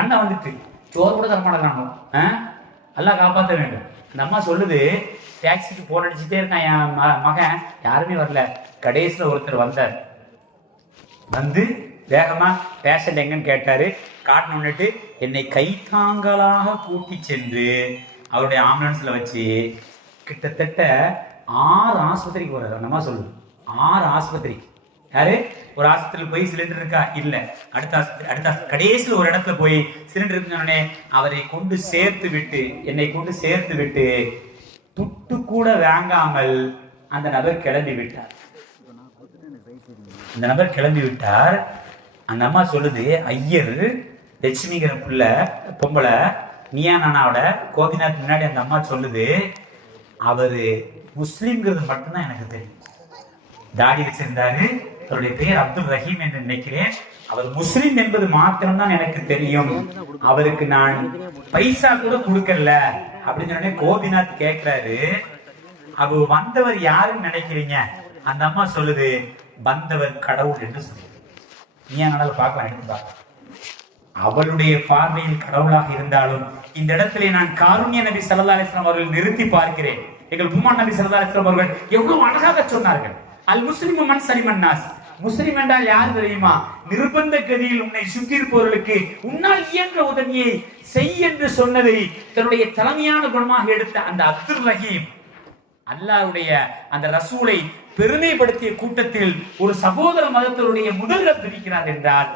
அண்ணா வந்துட்டு சோறு கூட தரமாட்டேங்கிறாங்க. எல்லாம் காப்பாற்ற வேண்டும். அந்த அம்மா சொல்லுது, டாக்ஸிக்கு போன் அடிச்சுட்டே இருக்கான் என் மகன், யாருமே வரல. கடைசியில் ஒருத்தர் வந்தார், வந்து வேகமா பேஷண்ட் எங்கன்னு கேட்டாரு. காட்டணுன்னுட்டு என்னை கைத்தாங்கலாக கூட்டி சென்று அவருடைய ஆம்புலன்ஸ்ல வச்சு கிட்டத்தட்ட 6 ஆஸ்பத்திரிக்கு போறாரு. அந்த அம்மா சொல்லுது, 6 ஆஸ்பத்திரிக்கு. யாரு? ஒரு ஆஸ்பத்திரியில் போய் சிலிண்டர் இருக்கா? இல்ல. அடுத்த ஆஸ்பத்திரி கடைசியில் ஒரு இடத்துல போய் சிலிண்டர் இருக்குன்னு அவரை கொண்டு சேர்த்து விட்டு, என்னை கொண்டு சேர்த்து விட்டு துட்டு கூட வாங்காமல் அந்த நபர் கிளம்பி விட்டார். அந்த அம்மா சொல்லுது, ஐயர் லட்சுமிங்கிற பிள்ளை பொம்பளை நீயா நானாவோட கோபிநாத் முன்னாடி அந்த அம்மா சொல்லுது, அவரு முஸ்லிம்ங்கிறது மட்டும்தான் எனக்கு தெரியும். தாடி வச்சிருந்தாரு, அவருடைய பெயர் அப்துல் ரஹீம் என்று நினைக்கிறேன். அவர் முஸ்லிம் என்பது மாத்திரம்தான் எனக்கு தெரியும். அவருக்கு நான் பைசா கூட கொடுக்கல அப்படின்னு சொன்னே கோபிநாத் கேட்கிறாரு, அவ வந்தவர் யாருன்னு நினைக்கிறீங்க? அந்த அம்மா சொல்லுது, வந்தவர் கடவுள் என்று சொல்லுது. நீ என்னால பார்க்கலாம், எடுத்து பார்க்கலாம். அவளுடைய பார்வையில் கடவுளாக இருந்தாலும் இந்த இடத்திலே நான் காருண்ய நபி ஸல்லல்லாஹு அலைஹி வஸல்லம் அவர்கள் நிறுத்தி பார்க்கிறேன். எங்கள் பெருமான் நபி ஸல்லல்லாஹு அலைஹி வஸல்லம் அவர்கள் எவ்வளவு அழகாக சொன்னார்கள். அல் முஸ்லிமு மன் சலிமன் நாஸ். முஸ்லிம் என்றால் யார் தெரியுமா? நிர்பந்த கதியில் உன்னை சுற்றி இருப்பவர்களுக்கு உன்னால் இயன்ற உதவியை செய் என்று சொன்னதை தன்னுடைய தலைமையான குணமாக எடுத்த அந்த அப்துல் ரஹீம், அல்லாஹ்வுடைய அந்த ரசூலை பெருமைப்படுத்திய கூட்டத்தில் ஒரு சகோதர மதத்தினுடைய முதல்வர் பிரிக்கிறார் என்றால்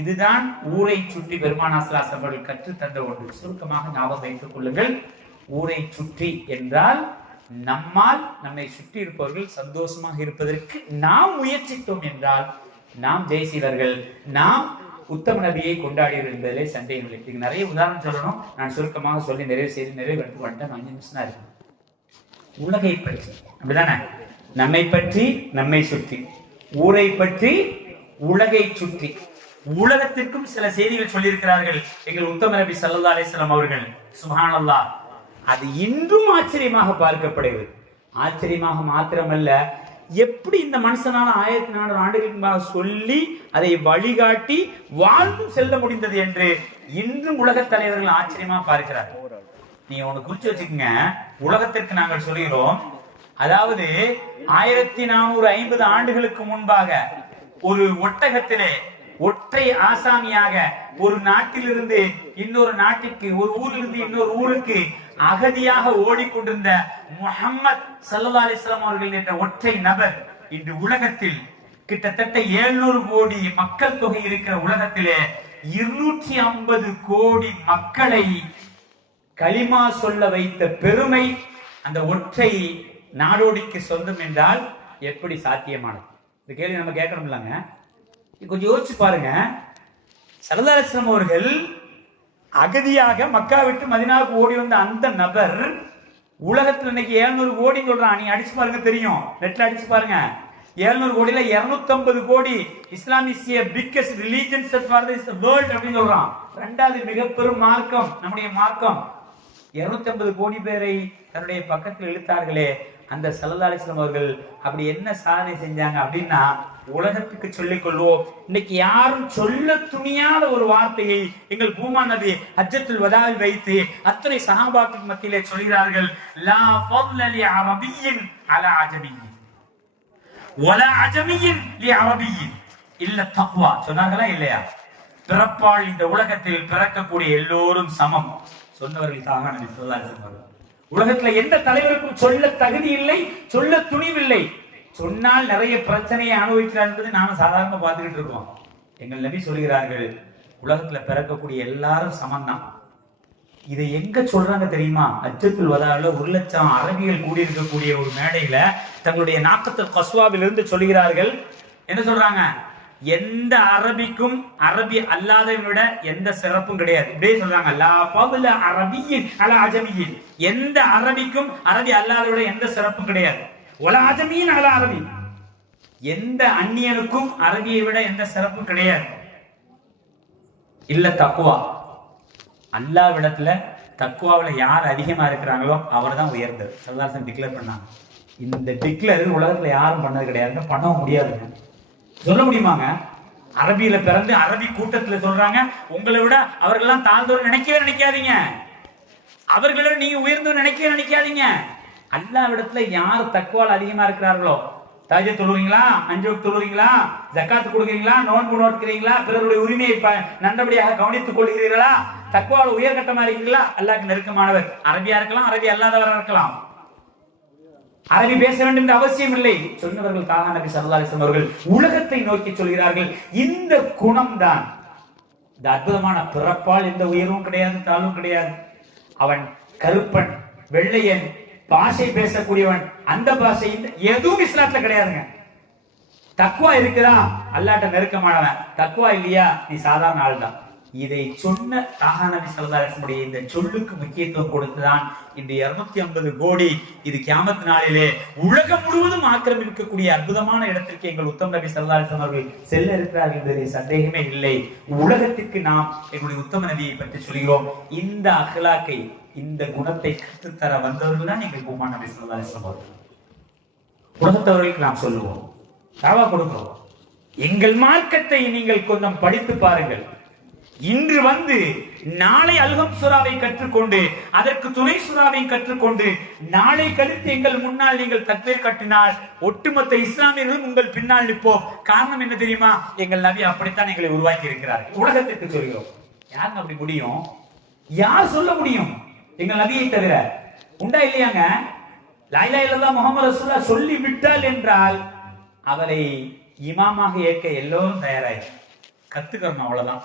இதுதான் ஊரை சுற்றி பெருமானார் ஸல்லல்லாஹு அலைஹி வஸல்லம் கற்றுத் தந்த ஒன்று. சுருக்கமாக ஞாபகம் வைத்துக் கொள்ளுங்கள். ஊரை சுற்றி என்றால் நம்மால் நம்மை சுற்றி இருப்பவர்கள் சந்தோஷமாக இருப்பதற்கு நாம் முயற்சித்தோம் என்றால் நாம் ஜெயசீலர்கள், நாம் உத்தம நபியை கொண்டாடியவர்கள் என்பதிலே சந்தேகமில்லை. இதுக்கு நிறைய உதாரணம் சொல்லணும். நான் சுருக்கமாக சொல்லி நிறைவு எடுத்து வந்துட்டேன். 5 நிமிஷம் தான் இருக்கு. உலகை பற்றி அப்படிதானே? நம்மை பற்றி நம்மை சுற்றி, ஊரை பற்றி உலகை சுற்றி, உலகத்திற்கும் சில செய்திகள் சொல்லியிருக்கிறார்கள் எங்கள் உத்தம நபி ஸல்லல்லாஹு அலைஹி வஸல்லம் அவர்கள். சுப்ஹானல்லாஹ், அது இன்றும் ஆச்சரியமாக பார்க்கப்படுகிறது. ஆச்சரியமாக மாத்திரமல்ல, எப்படி இந்த மனுஷனால 1400 ஆண்டுகளுக்கு முன்பாக சொல்லி அதை வழிகாட்டி வாழ்ந்து செல்ல முடிந்தது என்று இன்றும் உலக தலைவர்கள் ஆச்சரியமா பார்க்கிறார்கள். நீ ஒண்ணு குறிச்சு வச்சுக்கோங்க. உலகத்திற்கு நாங்கள் சொல்கிறோம், அதாவது 1450 ஆண்டுகளுக்கு முன்பாக ஒரு ஒட்டகத்திலே ஒற்றை ஆசாமியாக ஒரு நாட்டிலிருந்து இன்னொரு நாட்டிற்கு, ஒரு ஊரிலிருந்து இன்னொரு ஊருக்கு அகதியாக ஓடிக்கொண்டிருந்த முஹம்மத் ஸல்லல்லாஹு அலைஹி வஸல்லம் அவர்கள் என்ற ஒற்றை நபர் இன்று உலகத்தில் கிட்டத்தட்ட 700 கோடி மக்கள் தொகை இருக்கிற உலகத்திலே 250 கோடி மக்களை களிமா சொல்ல வைத்த பெருமை அந்த ஒற்றை நாடோடிக்கு சொந்தம் என்றால் எப்படி சாத்தியமானது? இந்த கேள்வி நம்ம கேட்கணும் இல்லைங்க. கொஞ்சம் யோசிச்சு பாருங்க. ஸல்லல்லாஹு அலைஹி வஸல்லம் அவர்கள் அகதியாக மக்கா விட்டு மதீனாவுக்கு ஓடி வந்த அந்த நபர் உலகத்துல இன்னைக்கு 700 கோடி சொல்றான். நீ அடிச்சு பாருங்க தெரியும், நெட்ல அடிச்சு பாருங்க. 700 கோடியில 250 கோடி இஸ்லாம் is a biggest religion for the world அப்படின்னு சொல்றான். இரண்டாவது மிக பெரும் மார்க்கம் நம்முடைய மார்க்கம். 250 கோடி பேரை தன்னுடைய பக்கத்தில் இழுத்தார்களே அந்த ஸல்லல்லாஹு அலைஹி வஸல்லம் அவர்கள் அப்படி என்ன சாதனை செஞ்சாங்க அப்படின்னா, உலகத்துக்கு சொல்லிக் கொள்வோம். இன்னைக்கு யாரும் சொல்ல துணியாத ஒரு வார்த்தையை எங்கள் பூமா நபி ஹஜ்ஜத்துல் வதாவில் வைத்து அத்தனை சஹாபாக்கள் மத்தியிலே சொல்கிறார்கள். லா ஃபضل لعربي على عجمي ولا عجمي لعربي இல்ல தக்வா சொன்னாங்களா இல்லையா? பிறப்பால் இந்த உலகத்தில் பிறக்கக்கூடிய எல்லோரும் சமம் சொன்னவர்கள் தான் நபி ஸல்லல்லாஹு அலைஹி வஸல்லம். உலகத்துல எந்த தலைவருக்கும் சொல்ல தகுதி இல்லை, சொல்ல துணிவில்லை. சொன்னால் நிறைய பிரச்சனையை அனுபவிக்கிறார் என்பது நாம சாதாரணமா பார்த்துக்கிட்டு இருக்கோம். எங்கள் நபி சொல்கிறார்கள், உலகத்துல பிறக்கக்கூடிய எல்லாரும் சமந்தான். இதை எங்க சொல்றாங்க தெரியுமா? ஹஜ்ஜத்துல் வதால 1,00,000 அரபிகள் கூடியிருக்கக்கூடிய ஒரு மேடையில தங்களுடைய நாக்கத்துல் கஸ்வாவிலிருந்து சொல்கிறார்கள். என்ன சொல்றாங்க? எந்த அரபிக்கும் அரபி அல்லாதவை விட எந்த சிறப்பும் கிடையாது. இப்படியே சொல்றாங்க. லா ஃபضل عربي على عجمي, எந்த அரபிக்கும் அரபி அல்லாதவை விட எந்த சிறப்பும் கிடையாது. வலா அஜமியின் அலா அரபி, எந்த அந்நியனுக்கும் அரபியை விட எந்த சிறப்பும் கிடையாது. இல்ல தக்குவா, அல்லாஹ்விடத்துல தக்குவாவுல யார் அதிகமா இருக்கிறாங்களோ அவர் தான் உயர்ந்தது. ஸல்லல்லாஹு அலைஹி வஸல்லம் டிக்ளேர் பண்ணாங்க. இந்த டிக்ளேர் உலகத்துல யாரும் பண்ணது கிடையாது, பண்ணவும் முடியாதுங்க. சொல்ல முடியுமாங்க? அரபியில பிறந்து அரபி கூட்டத்துல சொல்றாங்க, உங்களை விட அவர்கள்லாம் தாழ்ந்தவர் நினைக்கவே நினைக்காதீங்க, அவர்களை நீங்க உயர்ந்தவர் நினைக்கவே நினைக்காதீங்க. அல்லாஹ்விடத்துல யார் தக்வால் அதிகமா இருக்கிறார்களோ, தஹஜ்ஜுத் தொழுவீங்களா, 5 வக்த் தொழுவீங்களா, ஜகாத் கொடுக்கிறீங்களா, நோன்பு நோக்கிறீங்களா, பிறருடைய உரிமையை நல்லபடியாக கவனித்துக் கொள்கிறீர்களா, தக்வால் உயர்கட்டமா இருக்கிறீங்களா, அல்லாஹ்க்கு நெருக்கமானவர். அரபியா இருக்கலாம், அரபி அல்லாதவராக இருக்கலாம், அரபி பேச வேண்டும் என்ற அவசியம் இல்லை. சொன்னவர்கள் தானா நபி ஸல்லல்லாஹு அலைஹி வஸல்லம் அவர்கள் உலகத்தை நோக்கி சொல்கிறார்கள். இந்த குணம் தான், இந்த அற்புதமான பிறப்பால் எந்த உயர்வும் கிடையாது, தாழ்வும் கிடையாது. அவன் கருப்பன், வெள்ளையன், பாஷை பேசக்கூடியவன், அந்த பாஷை எதுவும் இஸ்லாத்துல கிடையாதுங்க. தக்வா இருக்குதா, அல்லாஹ்ட்ட நெருக்கமானவன். தக்வா இல்லையா, நீ சாதாரண ஆள் தான். இதை சொன்ன தாஹா நபி ஸல்லல்லாஹு அலைஹி வஸல்லம் இந்த சொல்லுக்கு முக்கியத்துவம் கொடுத்துதான் இந்த 250 கோடி இது கியாமத் நாளிலே உலகம் முழுவதும் ஆக்கிரமிக்கக்கூடிய அற்புதமான இடத்திற்கு எங்கள் உத்தம நபி ஸல்லல்லாஹு அலைஹி வஸல்லம் அவர்கள் செல்ல இருக்கிறார்கள் என்பதில் சந்தேகமே இல்லை. உலகத்திற்கு நாம் எங்களுடைய உத்தம நபியை பற்றி சொல்கிறோம். இந்த அஹ்லாக்கை, இந்த குணத்தை கற்றுத்தர வந்தவர்கள் தான் எங்கள் பூமா நபி ஸல்லல்லாஹு அலைஹி வஸல்லம் அவர்கள். உலகத்தவர்களுக்கு நாம் சொல்லுவோம், தாவா கொடுக்கிறோம், எங்கள் மார்க்கத்தை நீங்கள் கொஞ்சம் படித்து பாருங்கள். இன்று வந்து நாளை அல்ஹம் சூராவை கற்றுக்கொண்டு அதற்கு துணை சூராவை கற்றுக்கொண்டு நாளை கழித்து எங்கள் முன்னால் நீங்கள் தக்பீர் கட்டினால் ஒட்டுமொத்த இஸ்லாமியர்களும் உங்கள் பின்னால் நிற்போம். காரணம் என்ன தெரியுமா? எங்கள் நபி அப்படித்தான் எங்களை உருவாக்கி இருக்கிறார்கள். உலகத்திற்கு சொல்கிறோம். யாருங்க அப்படி முடியும்? யார் சொல்ல முடியும்? எங்கள் நபியை தவிர உண்டா இல்லையாங்க? லா இலாஹா இல்லல்லாஹ் முஹம்மது ரசூலுல்லாஹ் சொல்லி விட்டால் என்றால் அவரை இமாமாக ஏற்க எல்லோரும் தயாராக கத்துக்கிறோம். அவ்வளவுதான்,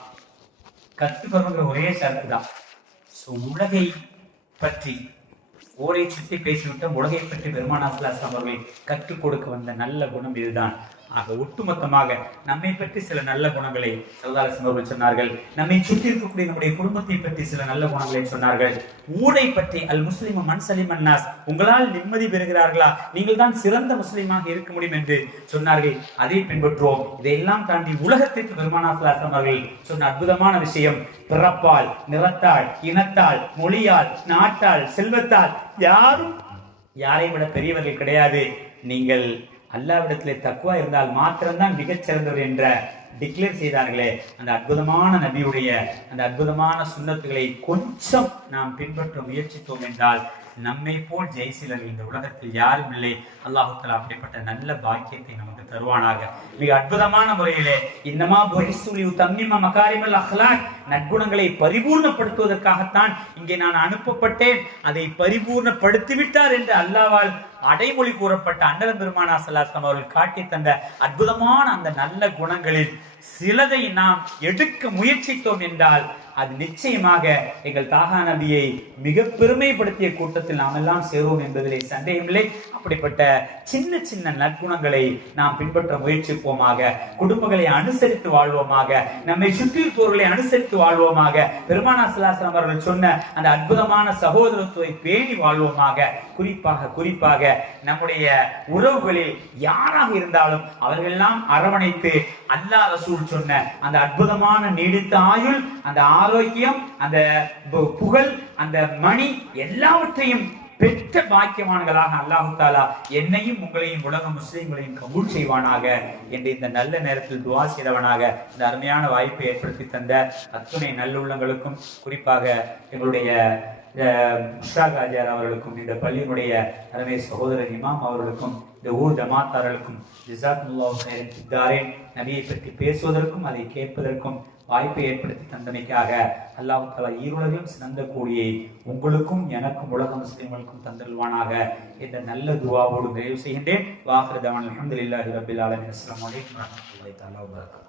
கத்துக்கணுங்கிற ஒரே ஷரத்து தான். உலகை பற்றி ஊரை சுற்றி பேசிவிட்டோம். உலகை பற்றி பெருமானார் ஸல்லல்லாஹு அலைஹி வஸல்லம் அவர்கள் கற்றுக் கொடுக்க வந்த நல்ல குணம் இதுதான். ஆக ஒட்டுமொத்தமாக நம்மை பற்றி சில நல்ல குணங்களை ஸல்லல்லாஹு அலைஹி வஸல்லம் அவர்கள் சொன்னார்கள். நம்மை சுற்றி இருக்கக்கூடிய நம்முடைய குடும்பத்தை பற்றி சில நல்ல குணங்களை சொன்னார்கள். ஊரை பற்றி அல் முஸ்லிம் மன் சலிம அன்னாஸ், உங்களால் நிம்மதி பெறுகிறார்களா, நீங்கள் தான் சிறந்த முஸ்லிமாக இருக்க முடியும் என்று சொன்னார்கள். அதை பின்பற்றுவோம். இதையெல்லாம் தாண்டி உலகத்திற்கு பெருமானார் ஸல்லல்லாஹு அலைஹி வஸல்லம் அவர்கள் சொன்ன அற்புதமான விஷயம், பிறப்பால், நிறத்தால், இனத்தால், மொழியால், நாட்டால், செல்வத்தால் யாரும் யாரை விட பெரியவர்கள் கிடையாது. நீங்கள் அல்லாஹ்விடத்திலே தக்வா இருந்தால் மாத்திரம்தான் மிகச் சிறந்தவர் என்ற டிக்ளேர் செய்தார்களே, அந்த அற்புதமான நபியுடைய அந்த அற்புதமான சுன்னத்துகளை கொஞ்சம் நாம் பின்பற்ற முயற்சித்தோம் என்றால் நம்மை போல் ஜெய்சிலர்கள் இந்த உலகத்தில் யாரும் இல்லை. அல்லாஹ் தஆலா அப்படிப்பட்ட நல்ல பாக்கியத்தை நமக்கு தருவானாக. மிக அற்புதமான முறையிலே இன்னமா புஇஸ்து தம்மிம மகாரிமல் அஹ்லாக், நற்குணங்களை பரிபூர்ணப்படுத்துவதற்காகத்தான் இங்கே நான் அனுப்பப்பட்டேன், அதை பரிபூர்ணப்படுத்திவிட்டார் என்று அல்லாஹ்வால் அடைமொழி கூறப்பட்ட அண்ணல் பெருமானார் ஸல்லல்லாஹு அலைஹி வஸல்லம் அவர்கள் காட்டி தந்த அற்புதமான அந்த நல்ல குணங்களில் சிலதை நாம் எடுக்க முயற்சித்தோம் என்றால் அது நிச்சயமாக எங்கள் தாகா நபியை மிக பெருமைப்படுத்திய கூட்டத்தில் நாம் எல்லாம் சேருவோம் என்பதிலே சந்தேகமில்லை. அப்படிப்பட்ட சின்ன சின்ன நற்குணங்களை நாம் பின்பற்ற முயற்சிப்போமாக, குடும்பங்களை அனுசரித்து வாழ்வோமாக, நம்மை சுற்றி இருப்பவர்களை அனுசரித்து வாழ்வோமாக, பெருமானார் ஸல்லல்லாஹு அலைஹி வஸல்லம் அவர்கள் சொன்ன அந்த அற்புதமான சகோதரத்துவத்தை பேணி வாழ்வோமாக. குறிப்பாக நம்முடைய உறவுகளில் யாராக இருந்தாலும் அவர்களெல்லாம் அரவணைத்து அல்லாஹ் ரசூல் சொன்ன அந்த அற்புதமான நீடித்த ஆயுள், அந்த ஆரோக்கியம், அந்த புகழ், அந்த மணி எல்லாவற்றையும் பெற்ற பாக்கியவான்களாக அல்லாஹு தாலா என்னையும் உங்களையும் உலக முஸ்லிம்களையும் கபூல் செய்வானாக என்று இந்த நல்ல நேரத்தில் துஆ செய்தவனாக இந்த அருமையான வாய்ப்பை ஏற்படுத்தி தந்த அத்துணை நல்லுள்ளங்களுக்கும், குறிப்பாக எங்களுடைய முஷ்டாகாஜியார் அவர்களுக்கும், இந்த பள்ளியினுடைய அருமை சகோதரர் இமாம் அவர்களுக்கும், இந்த ஊர் ஜமாத்தார்களுக்கும் ஜஸாக்குமுல்லாஹு கைரன் ஃபித்தாரீன் நபியை பற்றி பேசுவதற்கும் அதை கேட்பதற்கும் வாய்ப்பை ஏற்படுத்தி தந்தமைக்காக அல்லாஹ் தஆலா ஈருலகிலும் சிறந்த கூலியை உங்களுக்கும் எனக்கும் உலக முஸ்லிம்களுக்கும் தந்தல்வானாக என்ற நல்ல துஆவோடு நிறைவு செய்கின்றேன். வாஹிரு தஅவானா அல்ஹம்துலில்லாஹி ரப்பில் ஆலமீன். அஸ்ஸலாமு அலைக்கும் வரஹ்மத்துல்லாஹி தஆலா வபரகாத்துஹு.